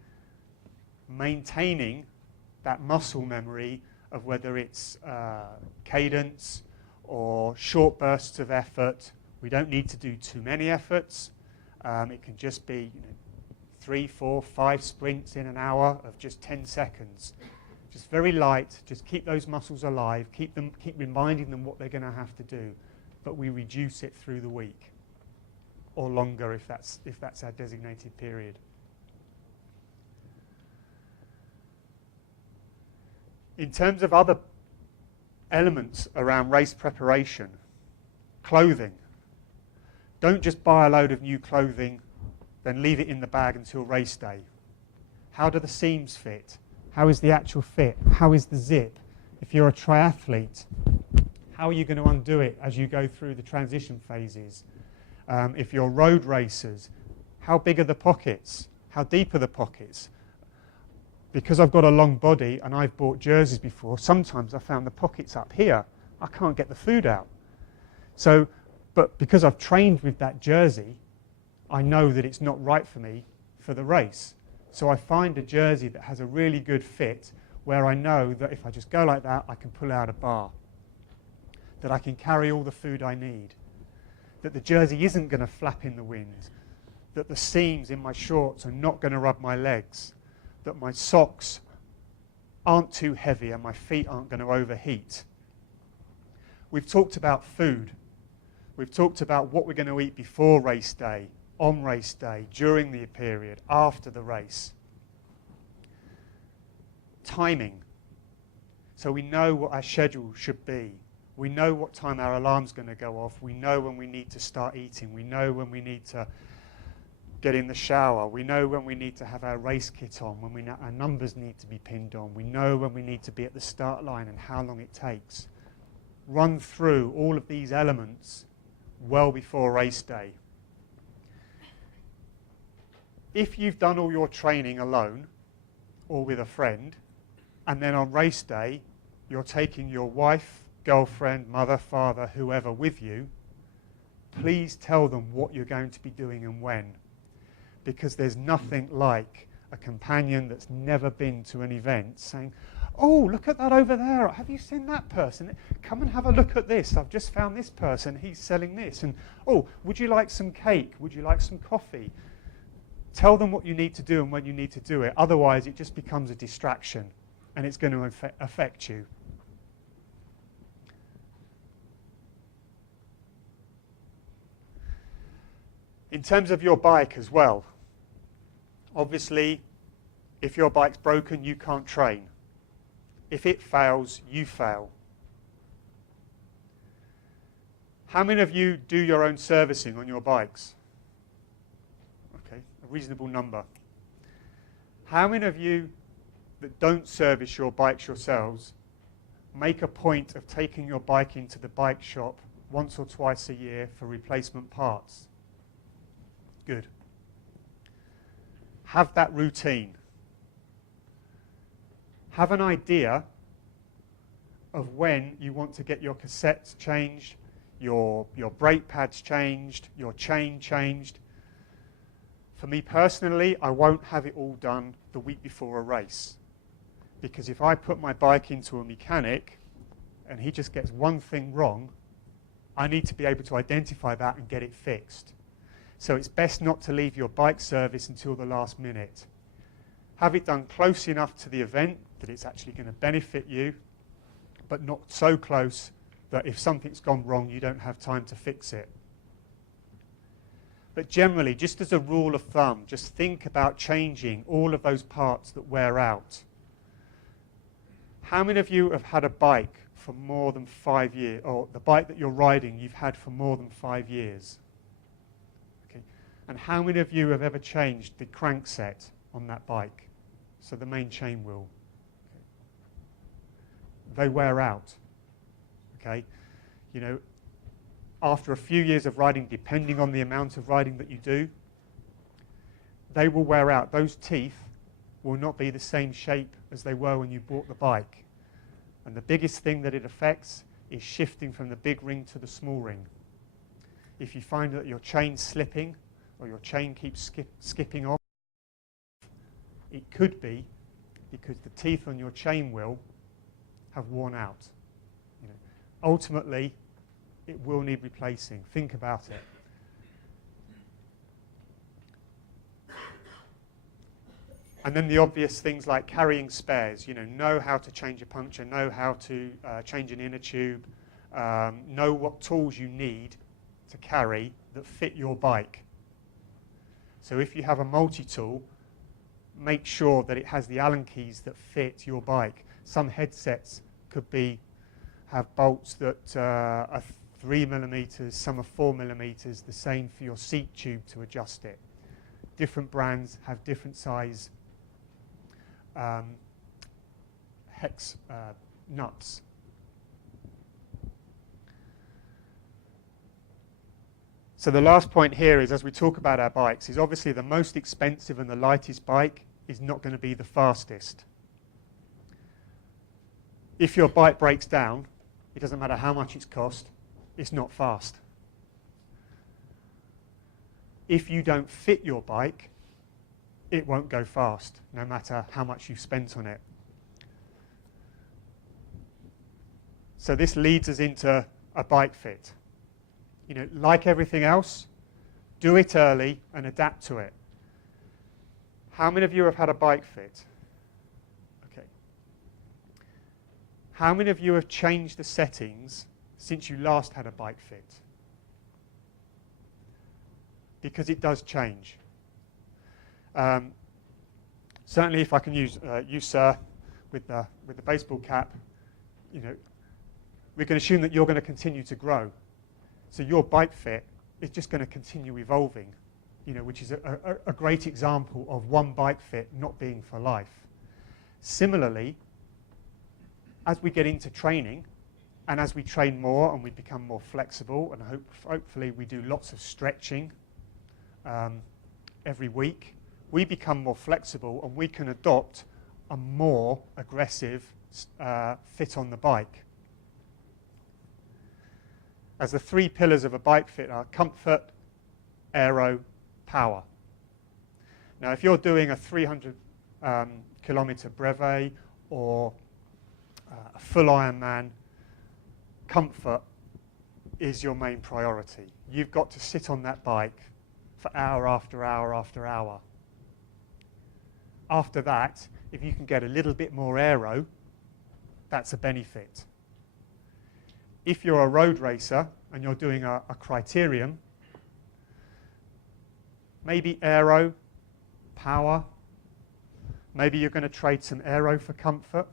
maintaining that muscle memory of whether it's cadence or short bursts of effort. We don't need to do too many efforts. It can just be 3, 4, 5 sprints in an hour of just 10 seconds. Just very light, just keep those muscles alive, keep reminding them what they're going to have to do, but we reduce it through the week, or longer if that's our designated period. In terms of other elements around race preparation, clothing. Don't just buy a load of new clothing, then leave it in the bag until race day. How do the seams fit? How is the actual fit? How is the zip? If you're a triathlete, how are you going to undo it as you go through the transition phases? If you're road racers, how big are the pockets? How deep are the pockets? Because I've got a long body and I've bought jerseys before, sometimes I found the pockets up here. I can't get the food out. But because I've trained with that jersey, I know that it's not right for me for the race. So I find a jersey that has a really good fit where I know that if I just go like that, I can pull out a bar, that I can carry all the food I need, that the jersey isn't going to flap in the wind, that the seams in my shorts are not going to rub my legs, that my socks aren't too heavy and my feet aren't going to overheat. We've talked about food. We've talked about what we're going to eat before race day, on race day, during the period, after the race. Timing. So we know what our schedule should be. We know what time our alarm's going to go off. We know when we need to start eating. We know when we need to get in the shower. We know when we need to have our race kit on, when we know our numbers need to be pinned on. We know when we need to be at the start line and how long it takes. Run through all of these elements well before race day. If you've done all your training alone or with a friend, and then on race day you're taking your wife, girlfriend, mother, father, whoever with you, please tell them what you're going to be doing and when. Because there's nothing like a companion that's never been to an event saying, oh, look at that over there. Have you seen that person? Come and have a look at this. I've just found this person. He's selling this. And, oh, would you like some cake? Would you like some coffee? Tell them what you need to do and when you need to do it. Otherwise, it just becomes a distraction and it's going to affect you. In terms of your bike as well, obviously, if your bike's broken, you can't train. If it fails, you fail. How many of you do your own servicing on your bikes? Okay, a reasonable number. How many of you that don't service your bikes yourselves make a point of taking your bike into the bike shop once or twice a year for replacement parts? Good. Have that routine. Have an idea of when you want to get your cassettes changed, your brake pads changed, your chain changed. For me personally, I won't have it all done the week before a race. Because if I put my bike into a mechanic and he just gets one thing wrong, I need to be able to identify that and get it fixed. So it's best not to leave your bike service until the last minute. Have it done close enough to the event that it's actually going to benefit you, but not so close that if something's gone wrong, you don't have time to fix it. But generally, just as a rule of thumb, just think about changing all of those parts that wear out. How many of you have had a bike for more than 5 years, or the bike that you're riding you've had for more than 5 years? Okay. And how many of you have ever changed the crankset on that bike? So the main chain wheel. Okay. They wear out. Okay. You know, after a few years of riding, depending on the amount of riding that you do, they will wear out. Those teeth will not be the same shape as they were when you bought the bike. And the biggest thing that it affects is shifting from the big ring to the small ring. If you find that your chain's slipping or your chain keeps skipping off, it could be because the teeth on your chain wheel have worn out. You know, ultimately, it will need replacing. Think about it. And then the obvious things like carrying spares. You know how to change a puncture, know how to change an inner tube, know what tools you need to carry that fit your bike. So if you have a multi-tool, make sure that it has the Allen keys that fit your bike. Some headsets could have bolts that are 3 millimeters, some are 4 millimeters, the same for your seat tube to adjust it. Different brands have different size hex nuts. So the last point here is, as we talk about our bikes, is obviously the most expensive and the lightest bike is not going to be the fastest. If your bike breaks down, it doesn't matter how much it's cost, it's not fast. If you don't fit your bike, it won't go fast, no matter how much you've spent on it. So this leads us into a bike fit. You know, like everything else, do it early and adapt to it. How many of you have had a bike fit? Okay. How many of you have changed the settings since you last had a bike fit? Because it does change. Certainly, if I can use you, sir, with the baseball cap, you know, we're going to assume that you're going to continue to grow. So your bike fit is just going to continue evolving, you know, which is a great example of one bike fit not being for life. Similarly, as we get into training, and as we train more and we become more flexible, and hopefully we do lots of stretching every week, we become more flexible and we can adopt a more aggressive fit on the bike. As the three pillars of a bike fit are comfort, aero, power. Now, if you're doing a 300 kilometer brevet or a full Ironman, comfort is your main priority. You've got to sit on that bike for hour after hour after hour. After that, if you can get a little bit more aero, that's a benefit. If you're a road racer and you're doing a criterium, maybe aero, power, maybe you're going to trade some aero for comfort,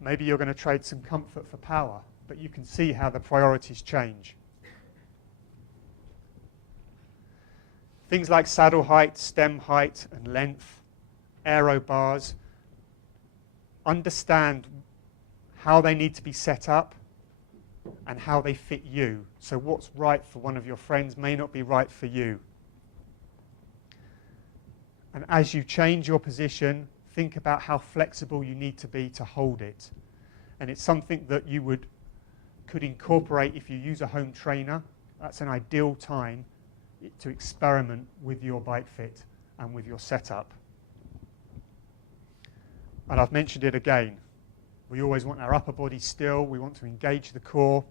maybe you're going to trade some comfort for power, but you can see how the priorities change. Things like saddle height, stem height and length, aero bars, understand how they need to be set up and how they fit you. So what's right for one of your friends may not be right for you. And as you change your position, think about how flexible you need to be to hold it. And it's something that you could incorporate if you use a home trainer. That's an ideal time to experiment with your bike fit and with your setup. And I've mentioned it again. We always want our upper body still. We want to engage the core.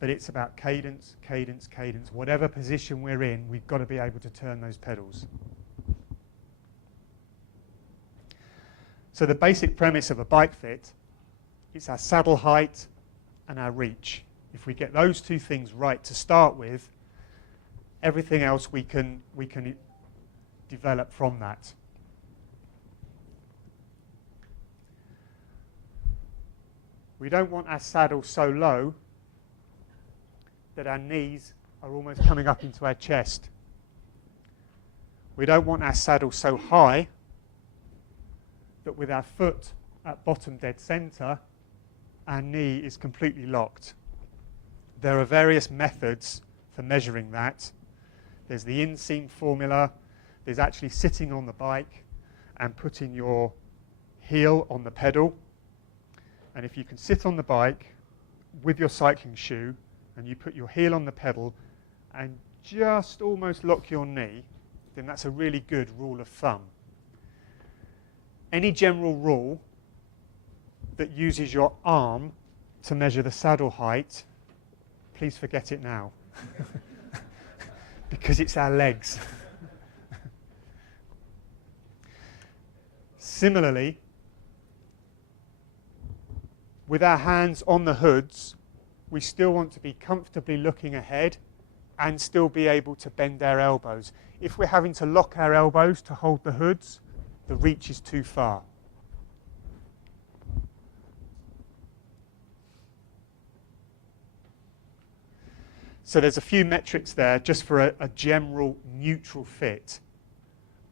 But it's about cadence, cadence, cadence. Whatever position we're in, we've got to be able to turn those pedals. So the basic premise of a bike fit is our saddle height and our reach. If we get those two things right to start with, everything else we can develop from that. We don't want our saddle so low that our knees are almost coming up into our chest. We don't want our saddle so high that with our foot at bottom dead center, our knee is completely locked. There are various methods for measuring that. There's the inseam formula. There's actually sitting on the bike and putting your heel on the pedal. And if you can sit on the bike with your cycling shoe and you put your heel on the pedal and just almost lock your knee, then that's a really good rule of thumb. Any general rule that uses your arm to measure the saddle height, please forget it now. Because it's our legs. Similarly, with our hands on the hoods, we still want to be comfortably looking ahead and still be able to bend our elbows. If we're having to lock our elbows to hold the hoods, the reach is too far. So there's a few metrics there just for a general neutral fit.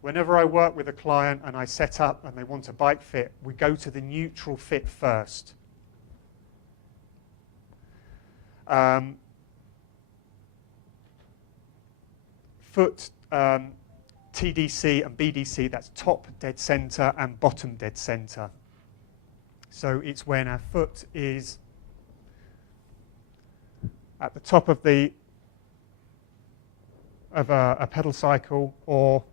Whenever I work with a client and I set up and they want a bike fit, we go to the neutral fit first. Foot TDC and BDC, that's top dead center and bottom dead center. So it's when our foot is at the top of a pedal cycle or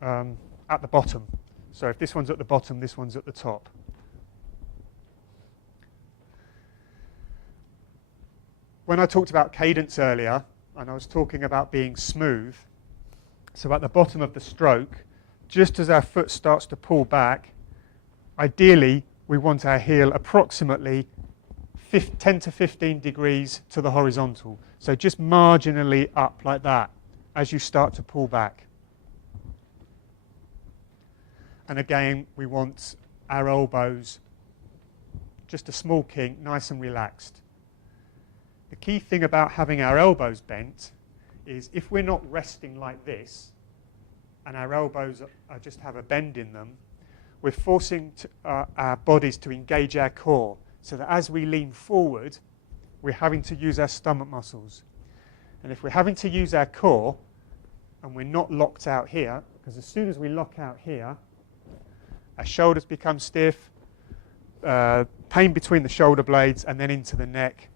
at the bottom. So if this one's at the bottom, this one's at the top. When I talked about cadence earlier, and I was talking about being smooth, so at the bottom of the stroke, just as our foot starts to pull back, ideally we want our heel approximately 10 to 15 degrees to the horizontal. So just marginally up like that as you start to pull back. And again, we want our elbows just a small kink, nice and relaxed. The key thing about having our elbows bent is if we're not resting like this and our elbows just have a bend in them, we're forcing our bodies to engage our core, so that as we lean forward, we're having to use our stomach muscles. And if we're having to use our core and we're not locked out here, because as soon as we lock out here, our shoulders become stiff, pain between the shoulder blades and then into the neck,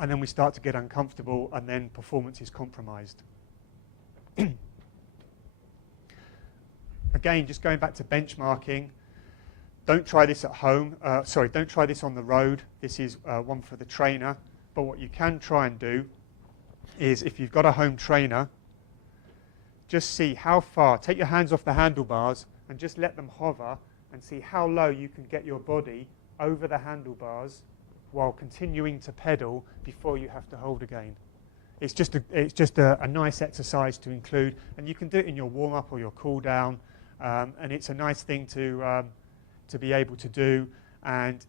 and then we start to get uncomfortable and then performance is compromised. Again, just going back to benchmarking, don't try this at home. Don't try this on the road. This is one for the trainer. But what you can try and do is, if you've got a home trainer, just see how far, take your hands off the handlebars and just let them hover and see how low you can get your body over the handlebars while continuing to pedal before you have to hold again. It's just a nice exercise to include, and you can do it in your warm-up or your cool-down, and it's a nice thing to be able to do, and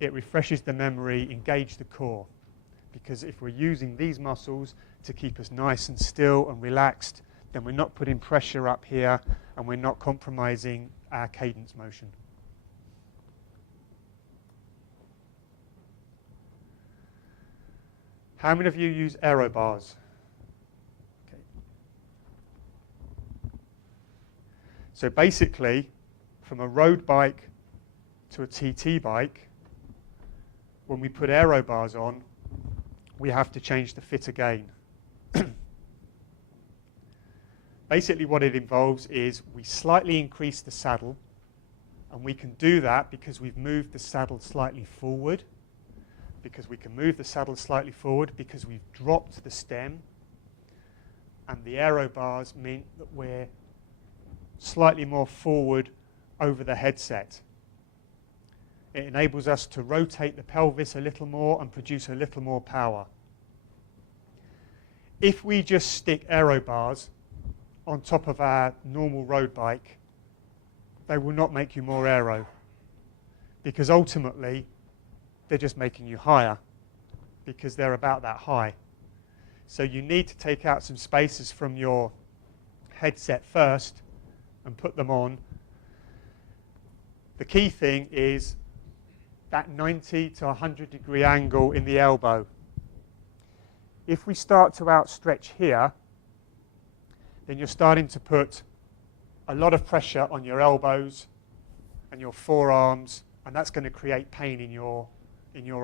it refreshes the memory, engage the core, because if we're using these muscles to keep us nice and still and relaxed, then we're not putting pressure up here and we're not compromising our cadence motion. How many of you use aero bars? Okay. So basically, from a road bike to a TT bike, when we put aero bars on, we have to change the fit again. Basically what it involves is we slightly increase the saddle, and we can do that because we've moved the saddle slightly forward, because we can move the saddle slightly forward because we've dropped the stem, and the aero bars mean that we're slightly more forward over the headset. It enables us to rotate the pelvis a little more and produce a little more power. If we just stick aero bars on top of our normal road bike, they will not make you more aero, because ultimately they're just making you higher, because they're about that high. So you need to take out some spaces from your headset first and put them on. The key thing is that 90 to 100 degree angle in the elbow. If we start to outstretch here, then you're starting to put a lot of pressure on your elbows and your forearms, and that's going to create pain in your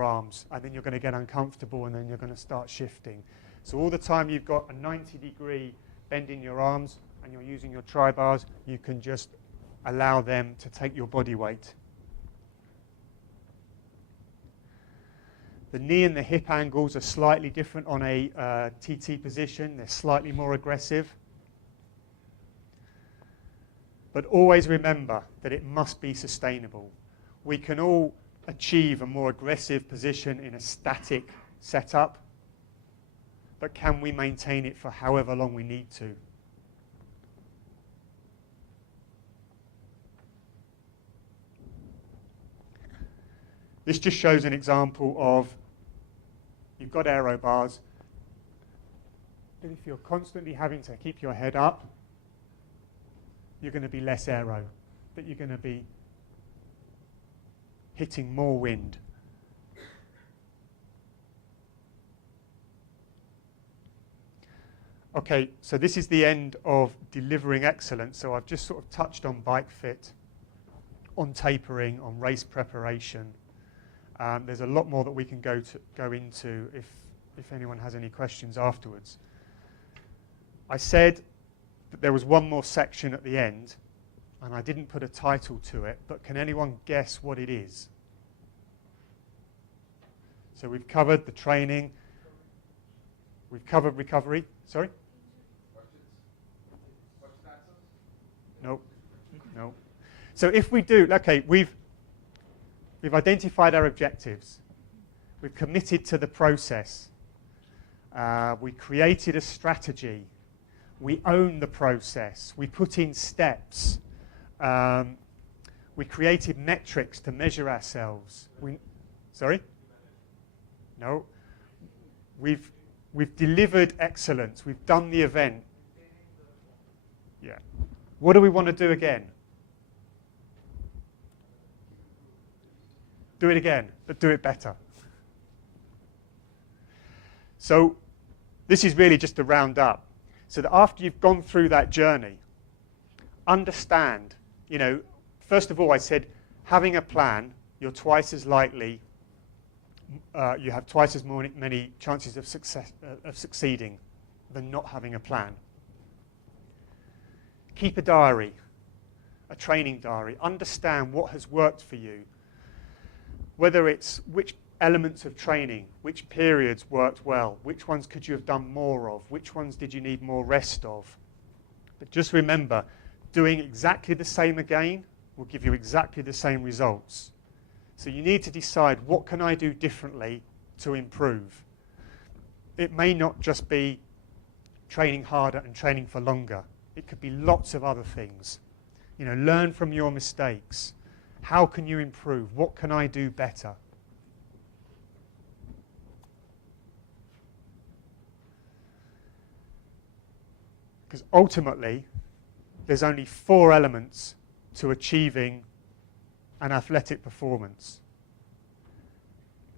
arms, and then you're going to get uncomfortable, and then you're going to start shifting. So all the time you've got a 90 degree bend in your arms and you're using your tri-bars, you can just allow them to take your body weight. The knee and the hip angles are slightly different on a TT position. They're slightly more aggressive. But always remember that it must be sustainable. We can all achieve a more aggressive position in a static setup, but can we maintain it for however long we need to? This just shows an example of, you've got aero bars, but if you're constantly having to keep your head up, you're going to be less aero, but you're going to be hitting more wind. Okay, so this is the end of delivering excellence. So I've just sort of touched on bike fit, on tapering, on race preparation. There's a lot more that we can go into if anyone has any questions afterwards. I said But there was one more section at the end, and I didn't put a title to it, but can anyone guess what it is? So we've covered the training, we've covered recovery. Sorry? No. No. So if we do, okay, we've identified our objectives. We've committed to the process. We created a strategy. We own the process. We put in steps. We created metrics to measure ourselves. Sorry? No. We've delivered excellence. We've done the event. Yeah. What do we want to do again? Do it again, but do it better. So this is really just a round up. So that after you've gone through that journey, understand, first of all, I said, having a plan, you're twice as likely, you have twice as many chances of succeeding than not having a plan. Keep a diary, a training diary. Understand what has worked for you, whether it's which elements of training, which periods worked well, which ones could you have done more of, which ones did you need more rest of. But just remember, doing exactly the same again will give you exactly the same results. So you need to decide, what can I do differently to improve? It may not just be training harder and training for longer. It could be lots of other things. Learn from your mistakes. How can you improve? What can I do better? Because ultimately, there's only 4 elements to achieving an athletic performance.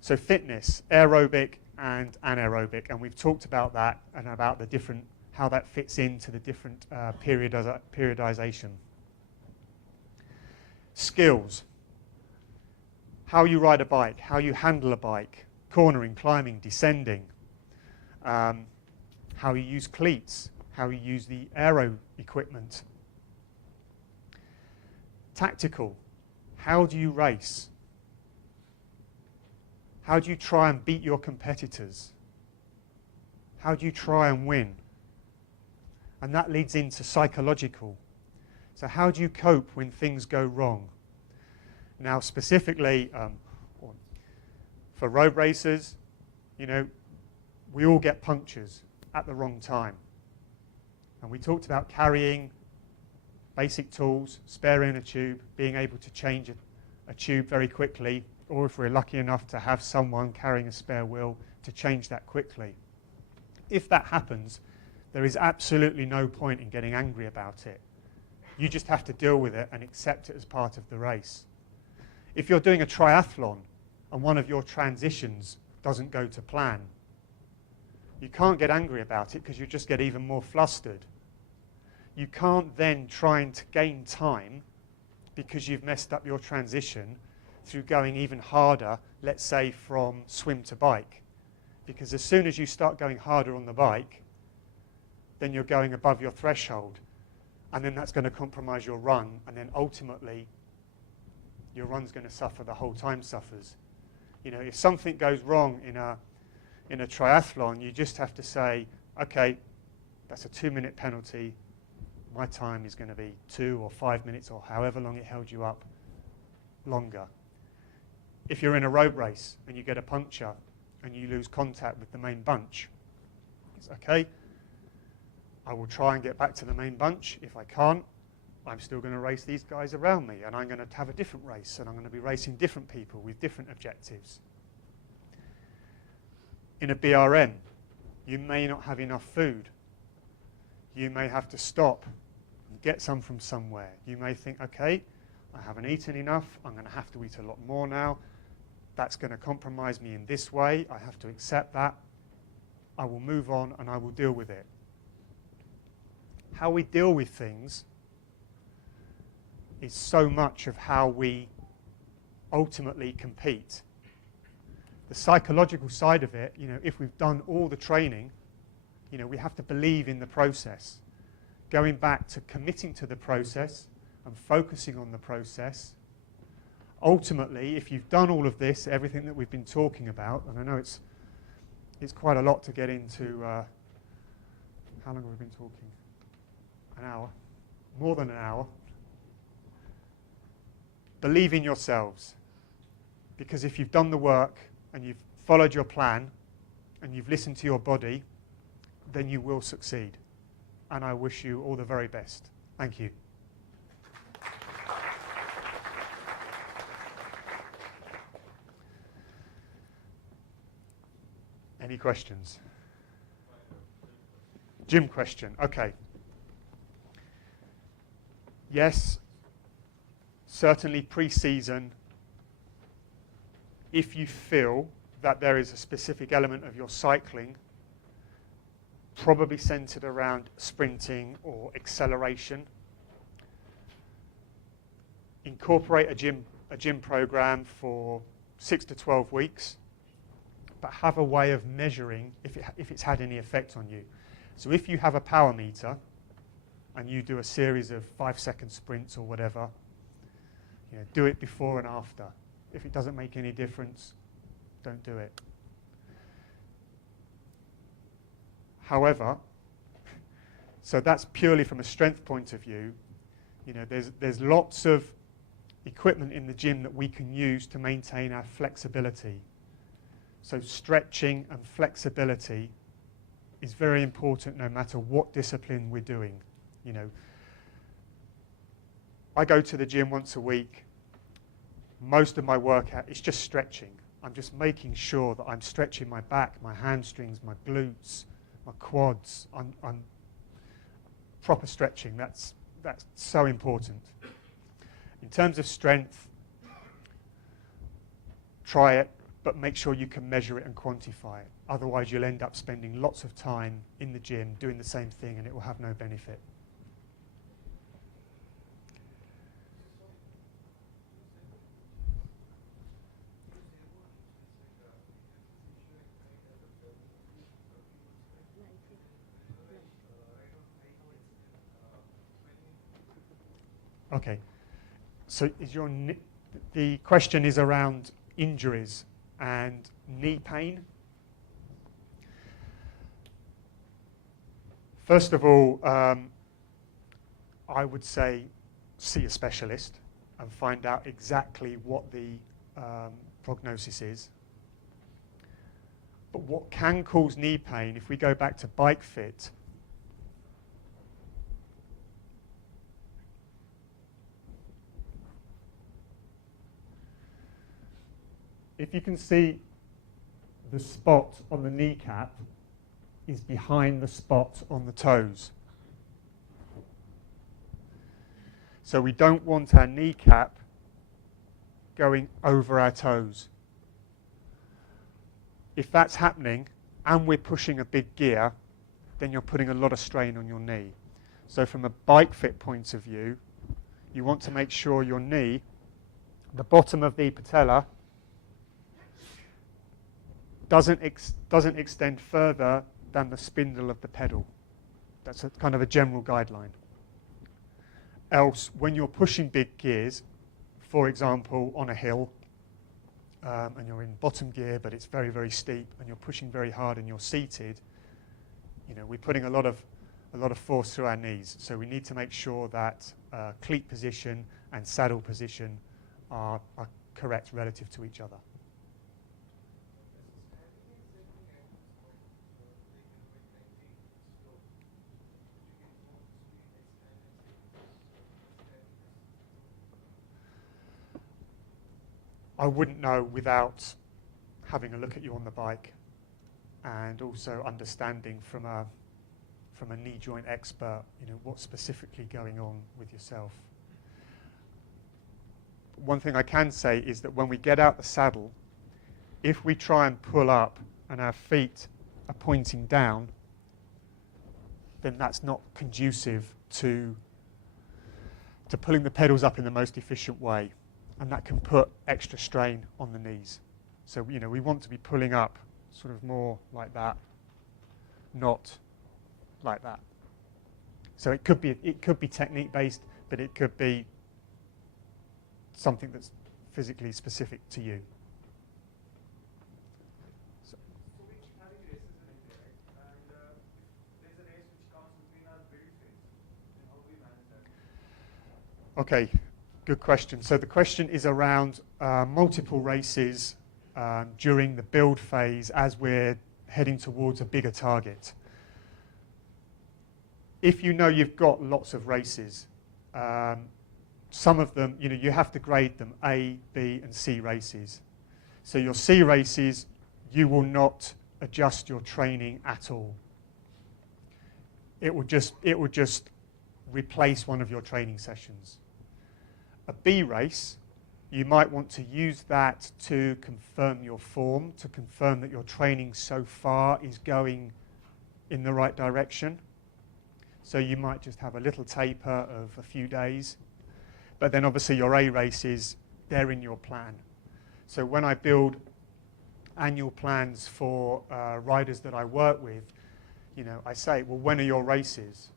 So fitness, aerobic and anaerobic, and we've talked about that and about the different, how that fits into the different periodization. Skills, how you ride a bike, how you handle a bike, cornering, climbing, descending, how you use cleats, how you use the aero equipment. Tactical, how do you race? How do you try and beat your competitors? How do you try and win? And that leads into psychological. So how do you cope when things go wrong? Now specifically for road racers, we all get punctures at the wrong time. And we talked about carrying basic tools, spare inner tube, being able to change a tube very quickly, or if we're lucky enough to have someone carrying a spare wheel to change that quickly. If that happens, there is absolutely no point in getting angry about it. You just have to deal with it and accept it as part of the race. If you're doing a triathlon and one of your transitions doesn't go to plan, you can't get angry about it because you just get even more flustered. You can't then try and gain time because you've messed up your transition through going even harder, let's say from swim to bike. Because as soon as you start going harder on the bike, then you're going above your threshold. And then that's going to compromise your run. And then ultimately, your run's going to suffer, the whole time suffers. If something goes wrong in a triathlon, you just have to say, okay, that's a 2-minute penalty. My time is going to be 2 or 5 minutes or however long it held you up longer. If you're in a road race and you get a puncture and you lose contact with the main bunch, it's okay. I will try and get back to the main bunch. If I can't, I'm still going to race these guys around me, and I'm going to have a different race, and I'm going to be racing different people with different objectives. In a BRM, you may not have enough food. You may have to stop and get some from somewhere. You may think, okay, I haven't eaten enough. I'm going to have to eat a lot more now. That's going to compromise me in this way. I have to accept that. I will move on and I will deal with it. How we deal with things is so much of how we ultimately compete. The psychological side of it, if we've done all the training, we have to believe in the process. going back to committing to the process and focusing on the process. Ultimately, if you've done all of this, everything that we've been talking about, and I know it's quite a lot to get into. How long have we been talking? An hour. More than an hour. Believe in yourselves. Because if you've done the work and you've followed your plan and you've listened to your body, then you will succeed. And I wish you all the very best. Thank you. Any questions? Gym question. Okay. Yes, certainly pre-season, if you feel that there is a specific element of your cycling probably centered around sprinting or acceleration, incorporate a gym program for 6 to 12 weeks, but have a way of measuring if it's had any effect on you. So if you have a power meter and you do a series of 5-second sprints or whatever, do it before and after. If it doesn't make any difference, don't do it. However, so that's purely from a strength point of view. There's lots of equipment in the gym that we can use to maintain our flexibility. So stretching and flexibility is very important no matter what discipline we're doing. I go to the gym once a week. Most of my workout is just stretching. I'm just making sure that I'm stretching my back, my hamstrings, my glutes, my quads. I'm proper stretching. That's so important. In terms of strength, try it, but make sure you can measure it and quantify it. Otherwise, you'll end up spending lots of time in the gym doing the same thing and it will have no benefit. Okay, so the question is around injuries and knee pain. First of all, I would say see a specialist and find out exactly what the prognosis is. But what can cause knee pain, if we go back to bike fit, if you can see the spot on the kneecap is behind the spot on the toes. So we don't want our kneecap going over our toes. If that's happening and we're pushing a big gear, then you're putting a lot of strain on your knee. So from a bike fit point of view, you want to make sure your knee, the bottom of the patella, doesn't extend further than the spindle of the pedal. That's kind of a general guideline. Else, when you're pushing big gears, for example, on a hill, and you're in bottom gear, but it's very, very steep, and you're pushing very hard and you're seated, we're putting a lot of force through our knees. So we need to make sure that cleat position and saddle position are correct relative to each other. I wouldn't know without having a look at you on the bike and also understanding from a knee joint expert, what's specifically going on with yourself. One thing I can say is that when we get out the saddle, if we try and pull up and our feet are pointing down, then that's not conducive to pulling the pedals up in the most efficient way. And that can put extra strain on the knees. So, we want to be pulling up sort of more like that, not like that. So it could be technique based, but it could be something that's physically specific to you. So we're having races in India, right? And there's a race which comes between our build phase. And how do we manage that? Okay, good question. So the question is around multiple races during the build phase as we're heading towards a bigger target. If you know you've got lots of races, some of them, you have to grade them A, B, and C races. So your C races, you will not adjust your training at all. It will just replace one of your training sessions. A B race, you might want to use that to confirm your form, to confirm that your training so far is going in the right direction. So you might just have a little taper of a few days. But then obviously your A races, they're in your plan. So when I build annual plans for riders that I work with, I say, well, when are your races?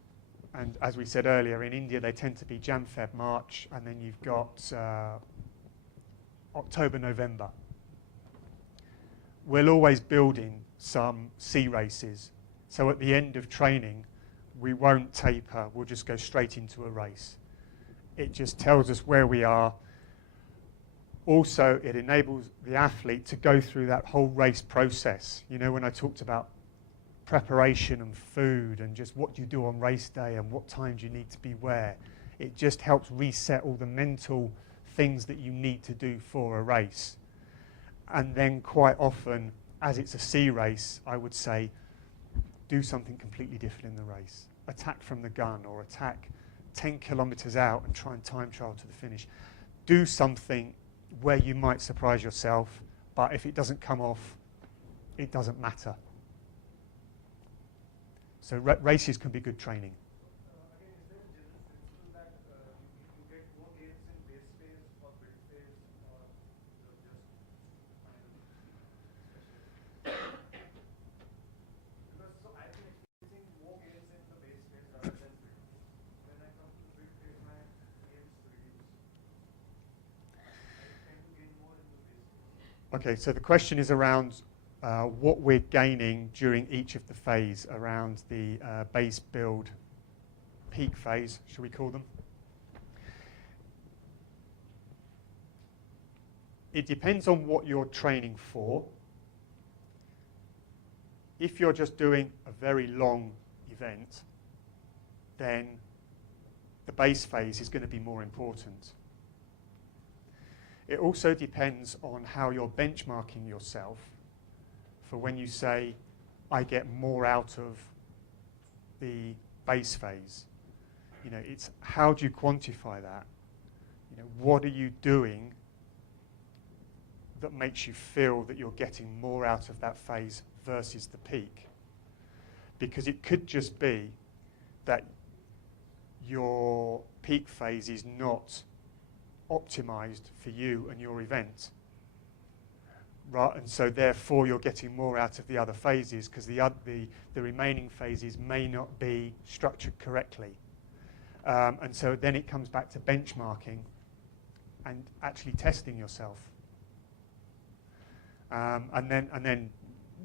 And as we said earlier, in India, they tend to be Jan, Feb, March, and then you've got October, November. We're always building some C races. So at the end of training, we won't taper, we'll just go straight into a race. It just tells us where we are. Also, it enables the athlete to go through that whole race process. When I talked about preparation and food and just what you do on race day and what times you need to be where, it just helps reset all the mental things that you need to do for a race. And then quite often, as it's a C race, I would say, do something completely different in the race. Attack from the gun or attack 10 kilometers out and try and time trial to the finish. Do something where you might surprise yourself, but if it doesn't come off, it doesn't matter. So races can be good training. Again, is there a general principle that you get more gains in base phase or build phase or just because so I've been experiencing more gains in the base phase rather than build phase. When I come to the build phase, my gains reduce. I tend to gain more in the base phase. Okay, so the question is around what we're gaining during each of the phase around the base build peak phase, should we call them? It depends on what you're training for. If you're just doing a very long event, then the base phase is going to be more important. It also depends on how you're benchmarking yourself for when you say, I get more out of the base phase. It's how do you quantify that? What are you doing that makes you feel that you're getting more out of that phase versus the peak? Because it could just be that your peak phase is not optimized for you and your event. Right, and so therefore you're getting more out of the other phases because the remaining phases may not be structured correctly. And so then it comes back to benchmarking and actually testing yourself. And then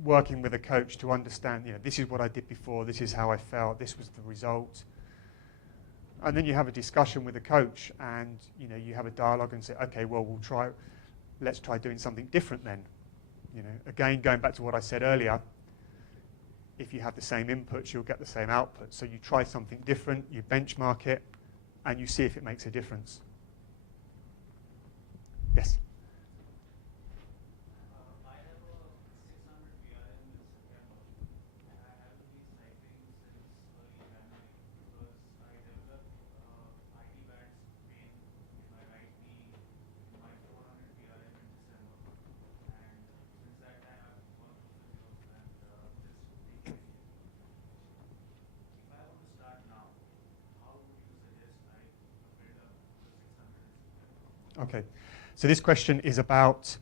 working with a coach to understand, this is what I did before, this is how I felt, this was the result. And then you have a discussion with the coach and you have a dialogue and say, okay, well, let's try doing something different then. Again, going back to what I said earlier, if you have the same inputs, you'll get the same output. So you try something different, you benchmark it, and you see if it makes a difference. Yes? I have a 600 BRM in September, and I haven't been cycling since early January because I developed ID bands pain in my right knee in my 400 BRM in December. And since that time, I've gone to physio and just taking it. If I want to start now, how would you suggest I build up the 600 in September? Okay. So this question is about,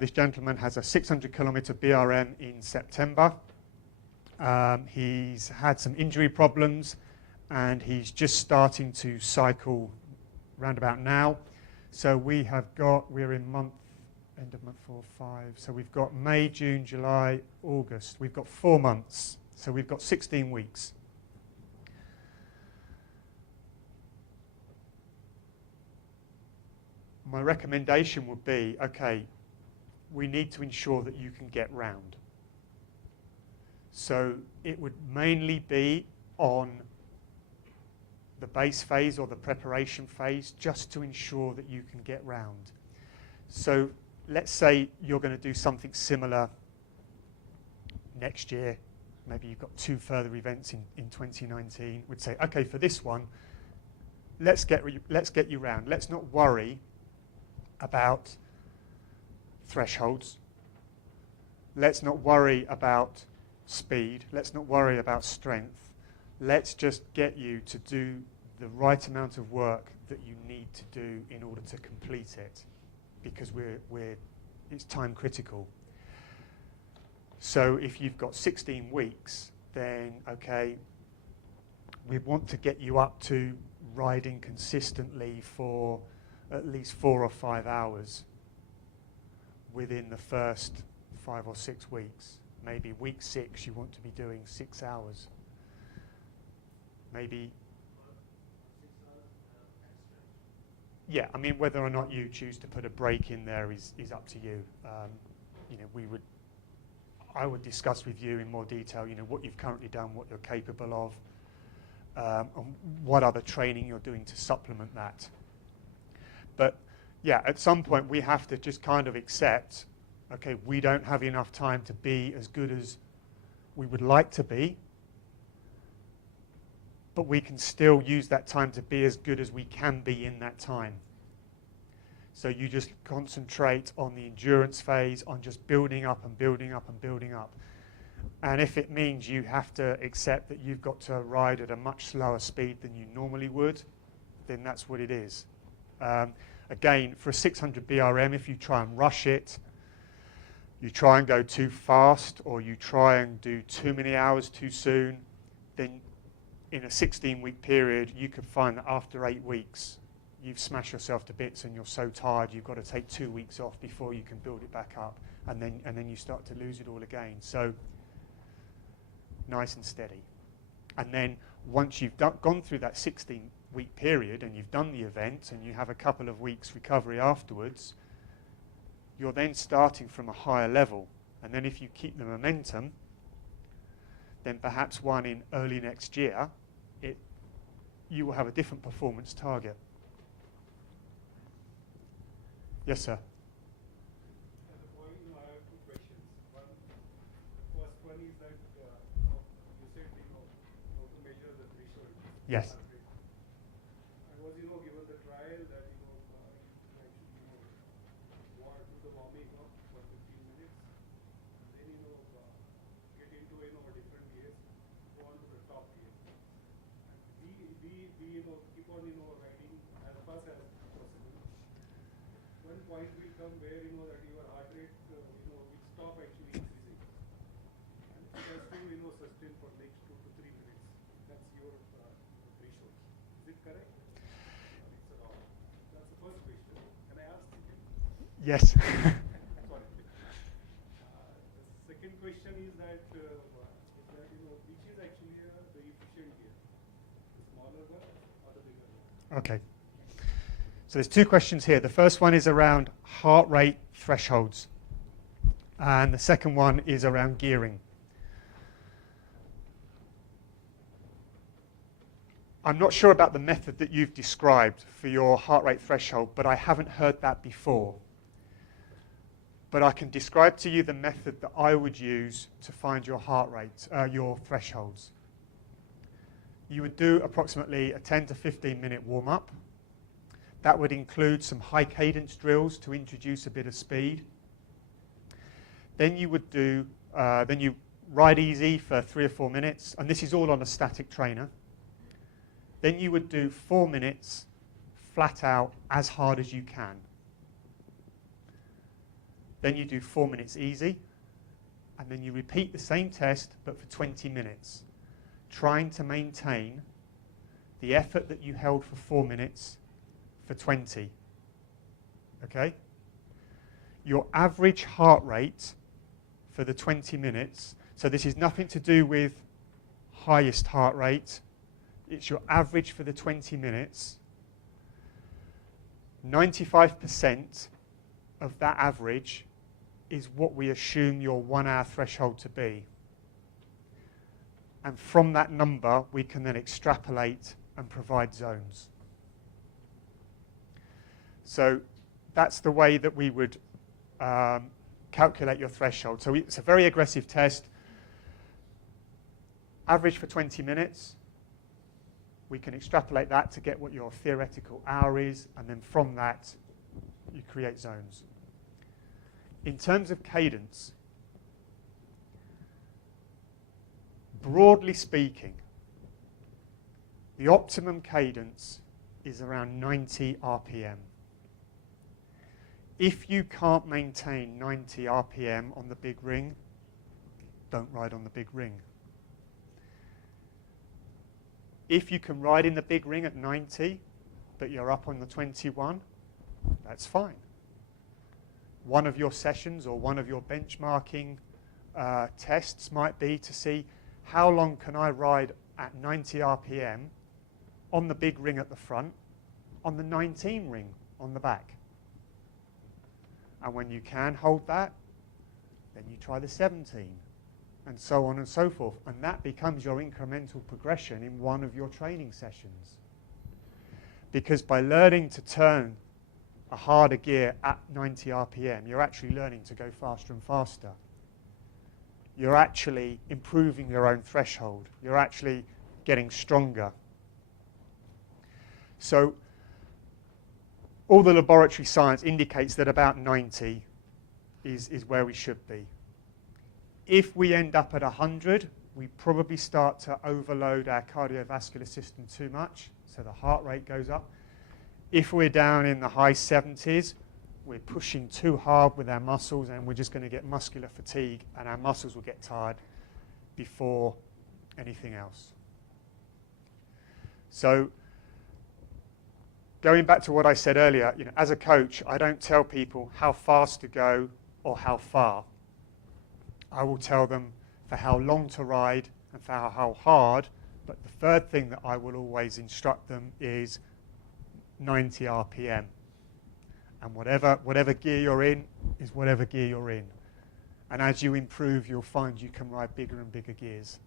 this gentleman has a 600 kilometer BRM in September. He's had some injury problems and he's just starting to cycle round about now. So we're in end of month 4, 5. So we've got May, June, July, August. We've got 4 months. So we've got 16 weeks. My recommendation would be, okay, we need to ensure that you can get round. So it would mainly be on the base phase or the preparation phase, just to ensure that you can get round. So let's say you're going to do something similar next year. Maybe you've got 2 further events in 2019. We'd say, okay, for this one, let's get you round. Let's not worry about thresholds. Let's not worry about speed. Let's not worry about strength. Let's just get you to do the right amount of work that you need to do in order to complete it, because it's time critical. So if you've got 16 weeks, then okay, we want to get you up to riding consistently for at least 4 or 5 hours within the first 5 or 6 weeks. Maybe week 6 you want to be doing 6 hours. Maybe, yeah, I mean, whether or not you choose to put a break in there is up to you. You know, I would discuss with you in more detail, you know, what you've currently done, what you're capable of, and what other training you're doing to supplement that. But yeah, at some point we have to just kind of accept, okay, we don't have enough time to be as good as we would like to be, but we can still use that time to be as good as we can be in that time. So you just concentrate on the endurance phase, on just building up and building up and building up. And if it means you have to accept that you've got to ride at a much slower speed than you normally would, then that's what it is. Again, for a 600 BRM, if you try and rush it, you try and go too fast, or you try and do too many hours too soon, then in a 16-week period, you could find that after 8 weeks, you've smashed yourself to bits and you're so tired you've got to take 2 weeks off before you can build it back up, and then you start to lose it all again. So nice and steady. And then once you've gone through that 16-week period and you've done the event and you have a couple of weeks recovery afterwards, you're then starting from a higher level. And then if you keep the momentum, then perhaps one in early next year, you will have a different performance target. Yes, sir. At the point, I have 2 questions. The first one is that you said how to measure the threshold. Yes. I was given the trial that actually do the warming up for 15 minutes, and then get into different gears, go on to the top gear, and we keep on riding as fast as possible. One point will come where that your heart rate will stop actually increasing, and it has to sustain for next 2 to 3 minutes. That's your threshold. Is it correct? It's wrong. That's the first question. Can I ask again? Yes. Sorry. The second question is that which is actually the efficient gear, the smaller one or the bigger one? Okay. So there's 2 questions here. The first one is around heart rate thresholds, and the second one is around gearing. I'm not sure about the method that you've described for your heart rate threshold, but I haven't heard that before. But I can describe to you the method that I would use to find your heart rate, your thresholds. You would do approximately a 10 to 15 minute warm-up. That would include some high cadence drills to introduce a bit of speed. Then you would then you ride easy for 3 or 4 minutes, and this is all on a static trainer. Then you would do 4 minutes flat out as hard as you can. Then you do 4 minutes easy, and then you repeat the same test but for 20 minutes, trying to maintain the effort that you held for 4 minutes for 20. Okay? Your average heart rate for the 20 minutes, so this is nothing to do with highest heart rate, it's your average for the 20 minutes. 95% of that average is what we assume your 1 hour threshold to be. And from that number, we can then extrapolate and provide zones. So that's the way that we would calculate your threshold. So it's a very aggressive test. Average for 20 minutes. We can extrapolate that to get what your theoretical hour is, and then from that, you create zones. In terms of cadence, broadly speaking, the optimum cadence is around 90 RPM. If you can't maintain 90 RPM on the big ring, don't ride on the big ring. If you can ride in the big ring at 90, but you're up on the 21, that's fine. One of your sessions or one of your benchmarking tests might be to see how long can I ride at 90 RPM on the big ring at the front, on the 19 ring on the back. And when you can hold that, then you try the 17, and so on and so forth. And that becomes your incremental progression in one of your training sessions. Because by learning to turn a harder gear at 90 RPM, you're actually learning to go faster and faster. You're actually improving your own threshold. You're actually getting stronger. So all the laboratory science indicates that about 90 is where we should be. If we end up at 100, we probably start to overload our cardiovascular system too much, so the heart rate goes up. If we're down in the high 70s, we're pushing too hard with our muscles, and we're just going to get muscular fatigue, and our muscles will get tired before anything else. So going back to what I said earlier, as a coach, I don't tell people how fast to go or how far. I will tell them for how long to ride and for how hard, but the third thing that I will always instruct them is 90 RPM. And whatever gear you're in is whatever gear you're in. And as you improve, you'll find you can ride bigger and bigger gears.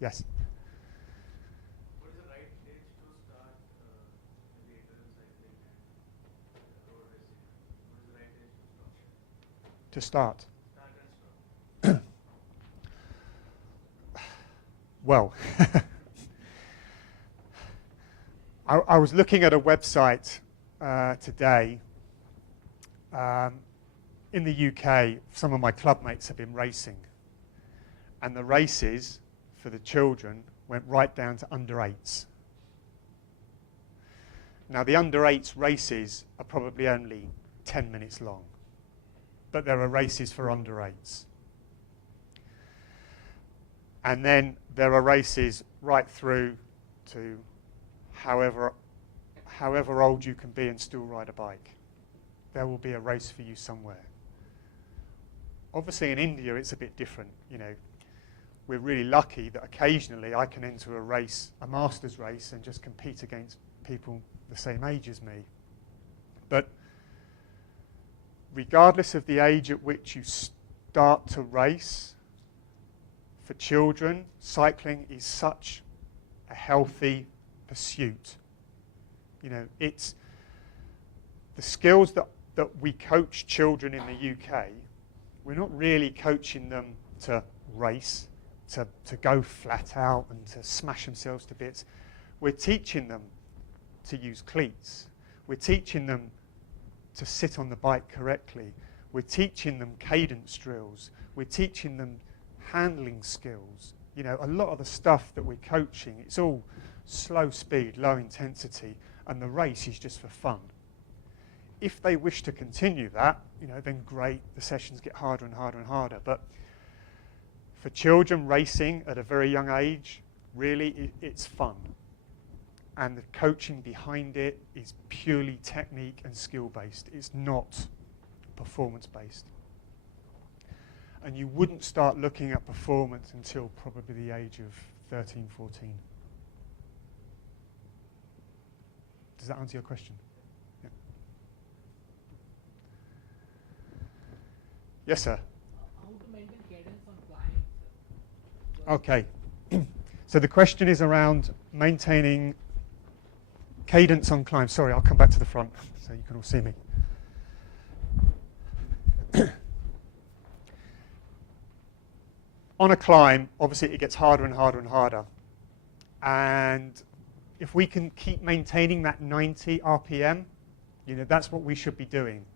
Yes? What is the right age to start the endurance cycling and road racing? What is the right age to start? To start? Start and stop. Well, I was looking at a website today. In the UK, some of my club mates have been racing, and the races for the children went right down to under 8s. Now, the under 8s races are probably only 10 minutes long, but there are races for under 8s. And then there are races right through to however old you can be and still ride a bike. There will be a race for you somewhere. Obviously in India it's a bit different. We're really lucky that occasionally I can enter a race, a masters race, and just compete against people the same age as me. But regardless of the age at which you start to race, for children, cycling is such a healthy pursuit. It's the skills that we coach children in the UK. We're not really coaching them to race, to go flat out and to smash themselves to bits. We're teaching them to use cleats. We're teaching them to sit on the bike correctly. We're teaching them cadence drills. We're teaching them handling skills. A lot of the stuff that we're coaching, it's all slow speed, low intensity, and the race is just for fun. If they wish to continue that, then great, the sessions get harder and harder and harder. But for children racing at a very young age, Really, it's fun. And the coaching behind it is purely technique and skill-based. It's not performance-based. And you wouldn't start looking at performance until probably the age of 13, 14. Does that answer your question? Yeah. Yes, sir. How to maintain cadence on climbing, sir? Okay. So the question is around maintaining cadence on climb. Sorry, I'll come back to the front so you can all see me. On a climb, obviously it gets harder and harder and harder. And if we can keep maintaining that 90 RPM, you know, that's what we should be doing.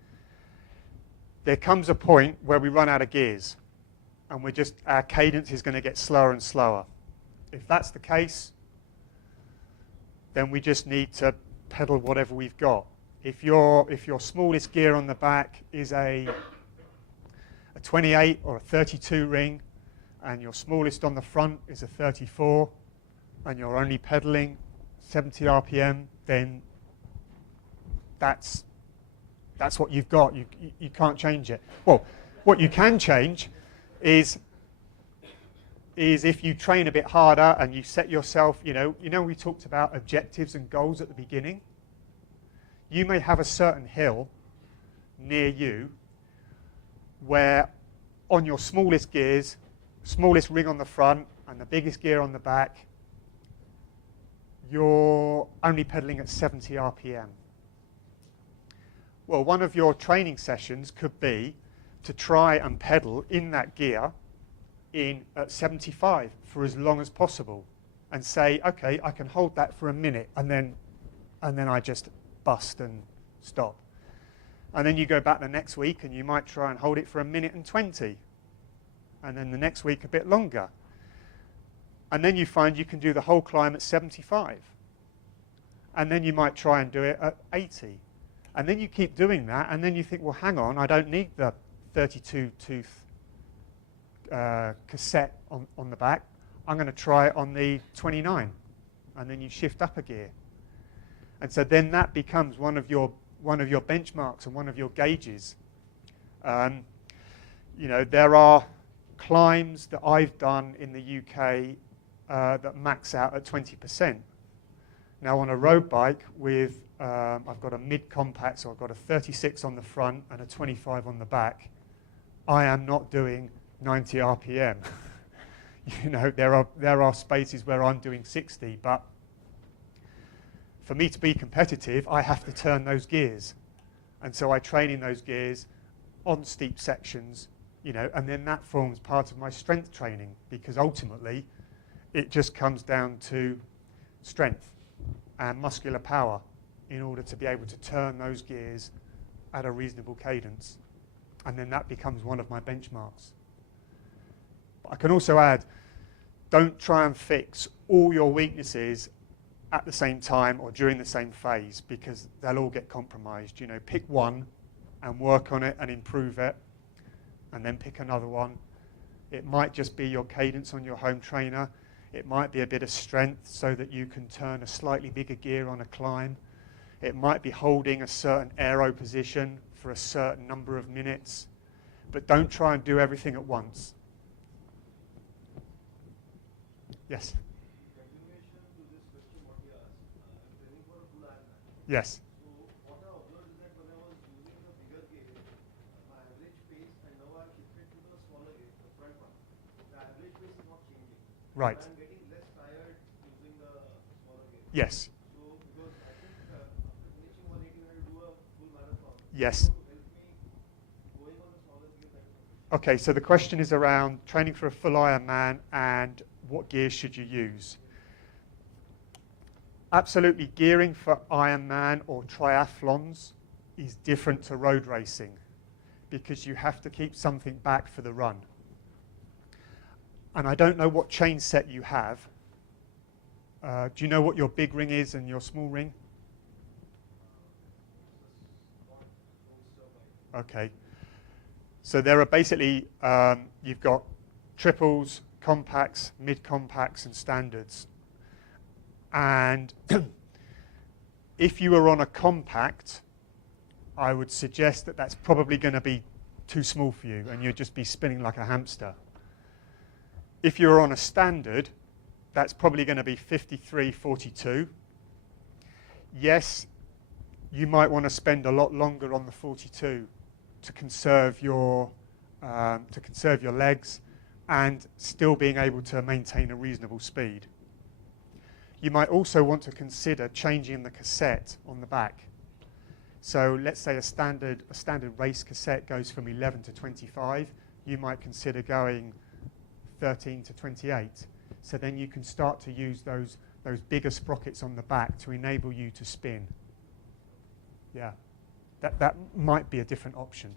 There comes a point where we run out of gears and our cadence is going to get slower and slower. If that's the case, then we just need to pedal whatever we've got. If your smallest gear on the back is a 28 or a 32 ring, and your smallest on the front is a 34, and you're only pedaling 70 RPM, then that's what you've got. You can't change it. Well, what you can change is if you train a bit harder and you set yourself, you know we talked about objectives and goals at the beginning. You may have a certain hill near you where on your smallest gears, smallest ring on the front and the biggest gear on the back, you're only pedaling at 70 RPM. Well, one of your training sessions could be to try and pedal in that gear at 75 for as long as possible and say, okay, I can hold that for a minute and then I just bust and stop. And then you go back the next week and you might try and hold it for a minute and 20. And then the next week a bit longer. And then you find you can do the whole climb at 75. And then you might try and do it at 80. And then you keep doing that, and then you think, well, hang on, I don't need the 32-tooth cassette on the back. I'm going to try it on the 29. And then you shift up a gear. And so then that becomes one of your benchmarks and one of your gauges. You know, there are climbs that I've done in the UK that max out at 20%. Now on a road bike with, I've got a mid-compact, so I've got a 36 on the front and a 25 on the back, I am not doing 90 RPM. You know, there are spaces where I'm doing 60, but for me to be competitive, I have to turn those gears. And so I train in those gears on steep sections, you know, and then that forms part of my strength training, because ultimately it just comes down to strength and muscular power in order to be able to turn those gears at a reasonable cadence. And then that becomes one of my benchmarks. But I can also add, don't try and fix all your weaknesses at the same time or during the same phase, because they'll all get compromised. You know, pick one and work on it and improve it, and then pick another one. It might just be your cadence on your home trainer. It might be a bit of strength so that you can turn a slightly bigger gear on a climb. It might be holding a certain aero position for a certain number of minutes. But don't try and do everything at once. Yes? Continuation to this question what he asked, I'm training for a full Ironman. Yes. So what I observed is that when I was using the bigger gear, my average pace, and now I've shifted to the smaller gear, the front one. The average pace is not changing. Right. I'm getting less tired using the smaller gear. Yes. So because I think after finishing 180, when I do a full marathon, Yes. to help me going on the smaller gear, that is my question. Okay, so the question is around training for a full Ironman and what gear should you use? Absolutely, gearing for Ironman or triathlons is different to road racing because you have to keep something back for the run. And I don't know what chain set you have. Do you know what your big ring is and your small ring? Okay. So there are basically, you've got triples, compacts, mid-compacts and standards. And if you were on a compact, I would suggest that that's probably going to be too small for you and you'd just be spinning like a hamster. If you're on a standard, that's probably going to be 53-42. Yes, you might want to spend a lot longer on the 42 to conserve your legs and still being able to maintain a reasonable speed. You might also want to consider changing the cassette on the back. So let's say a standard race cassette goes from 11 to 25. You might consider going 13 to 28. So then you can start to use those bigger sprockets on the back to enable you to spin. Yeah, that might be a different option.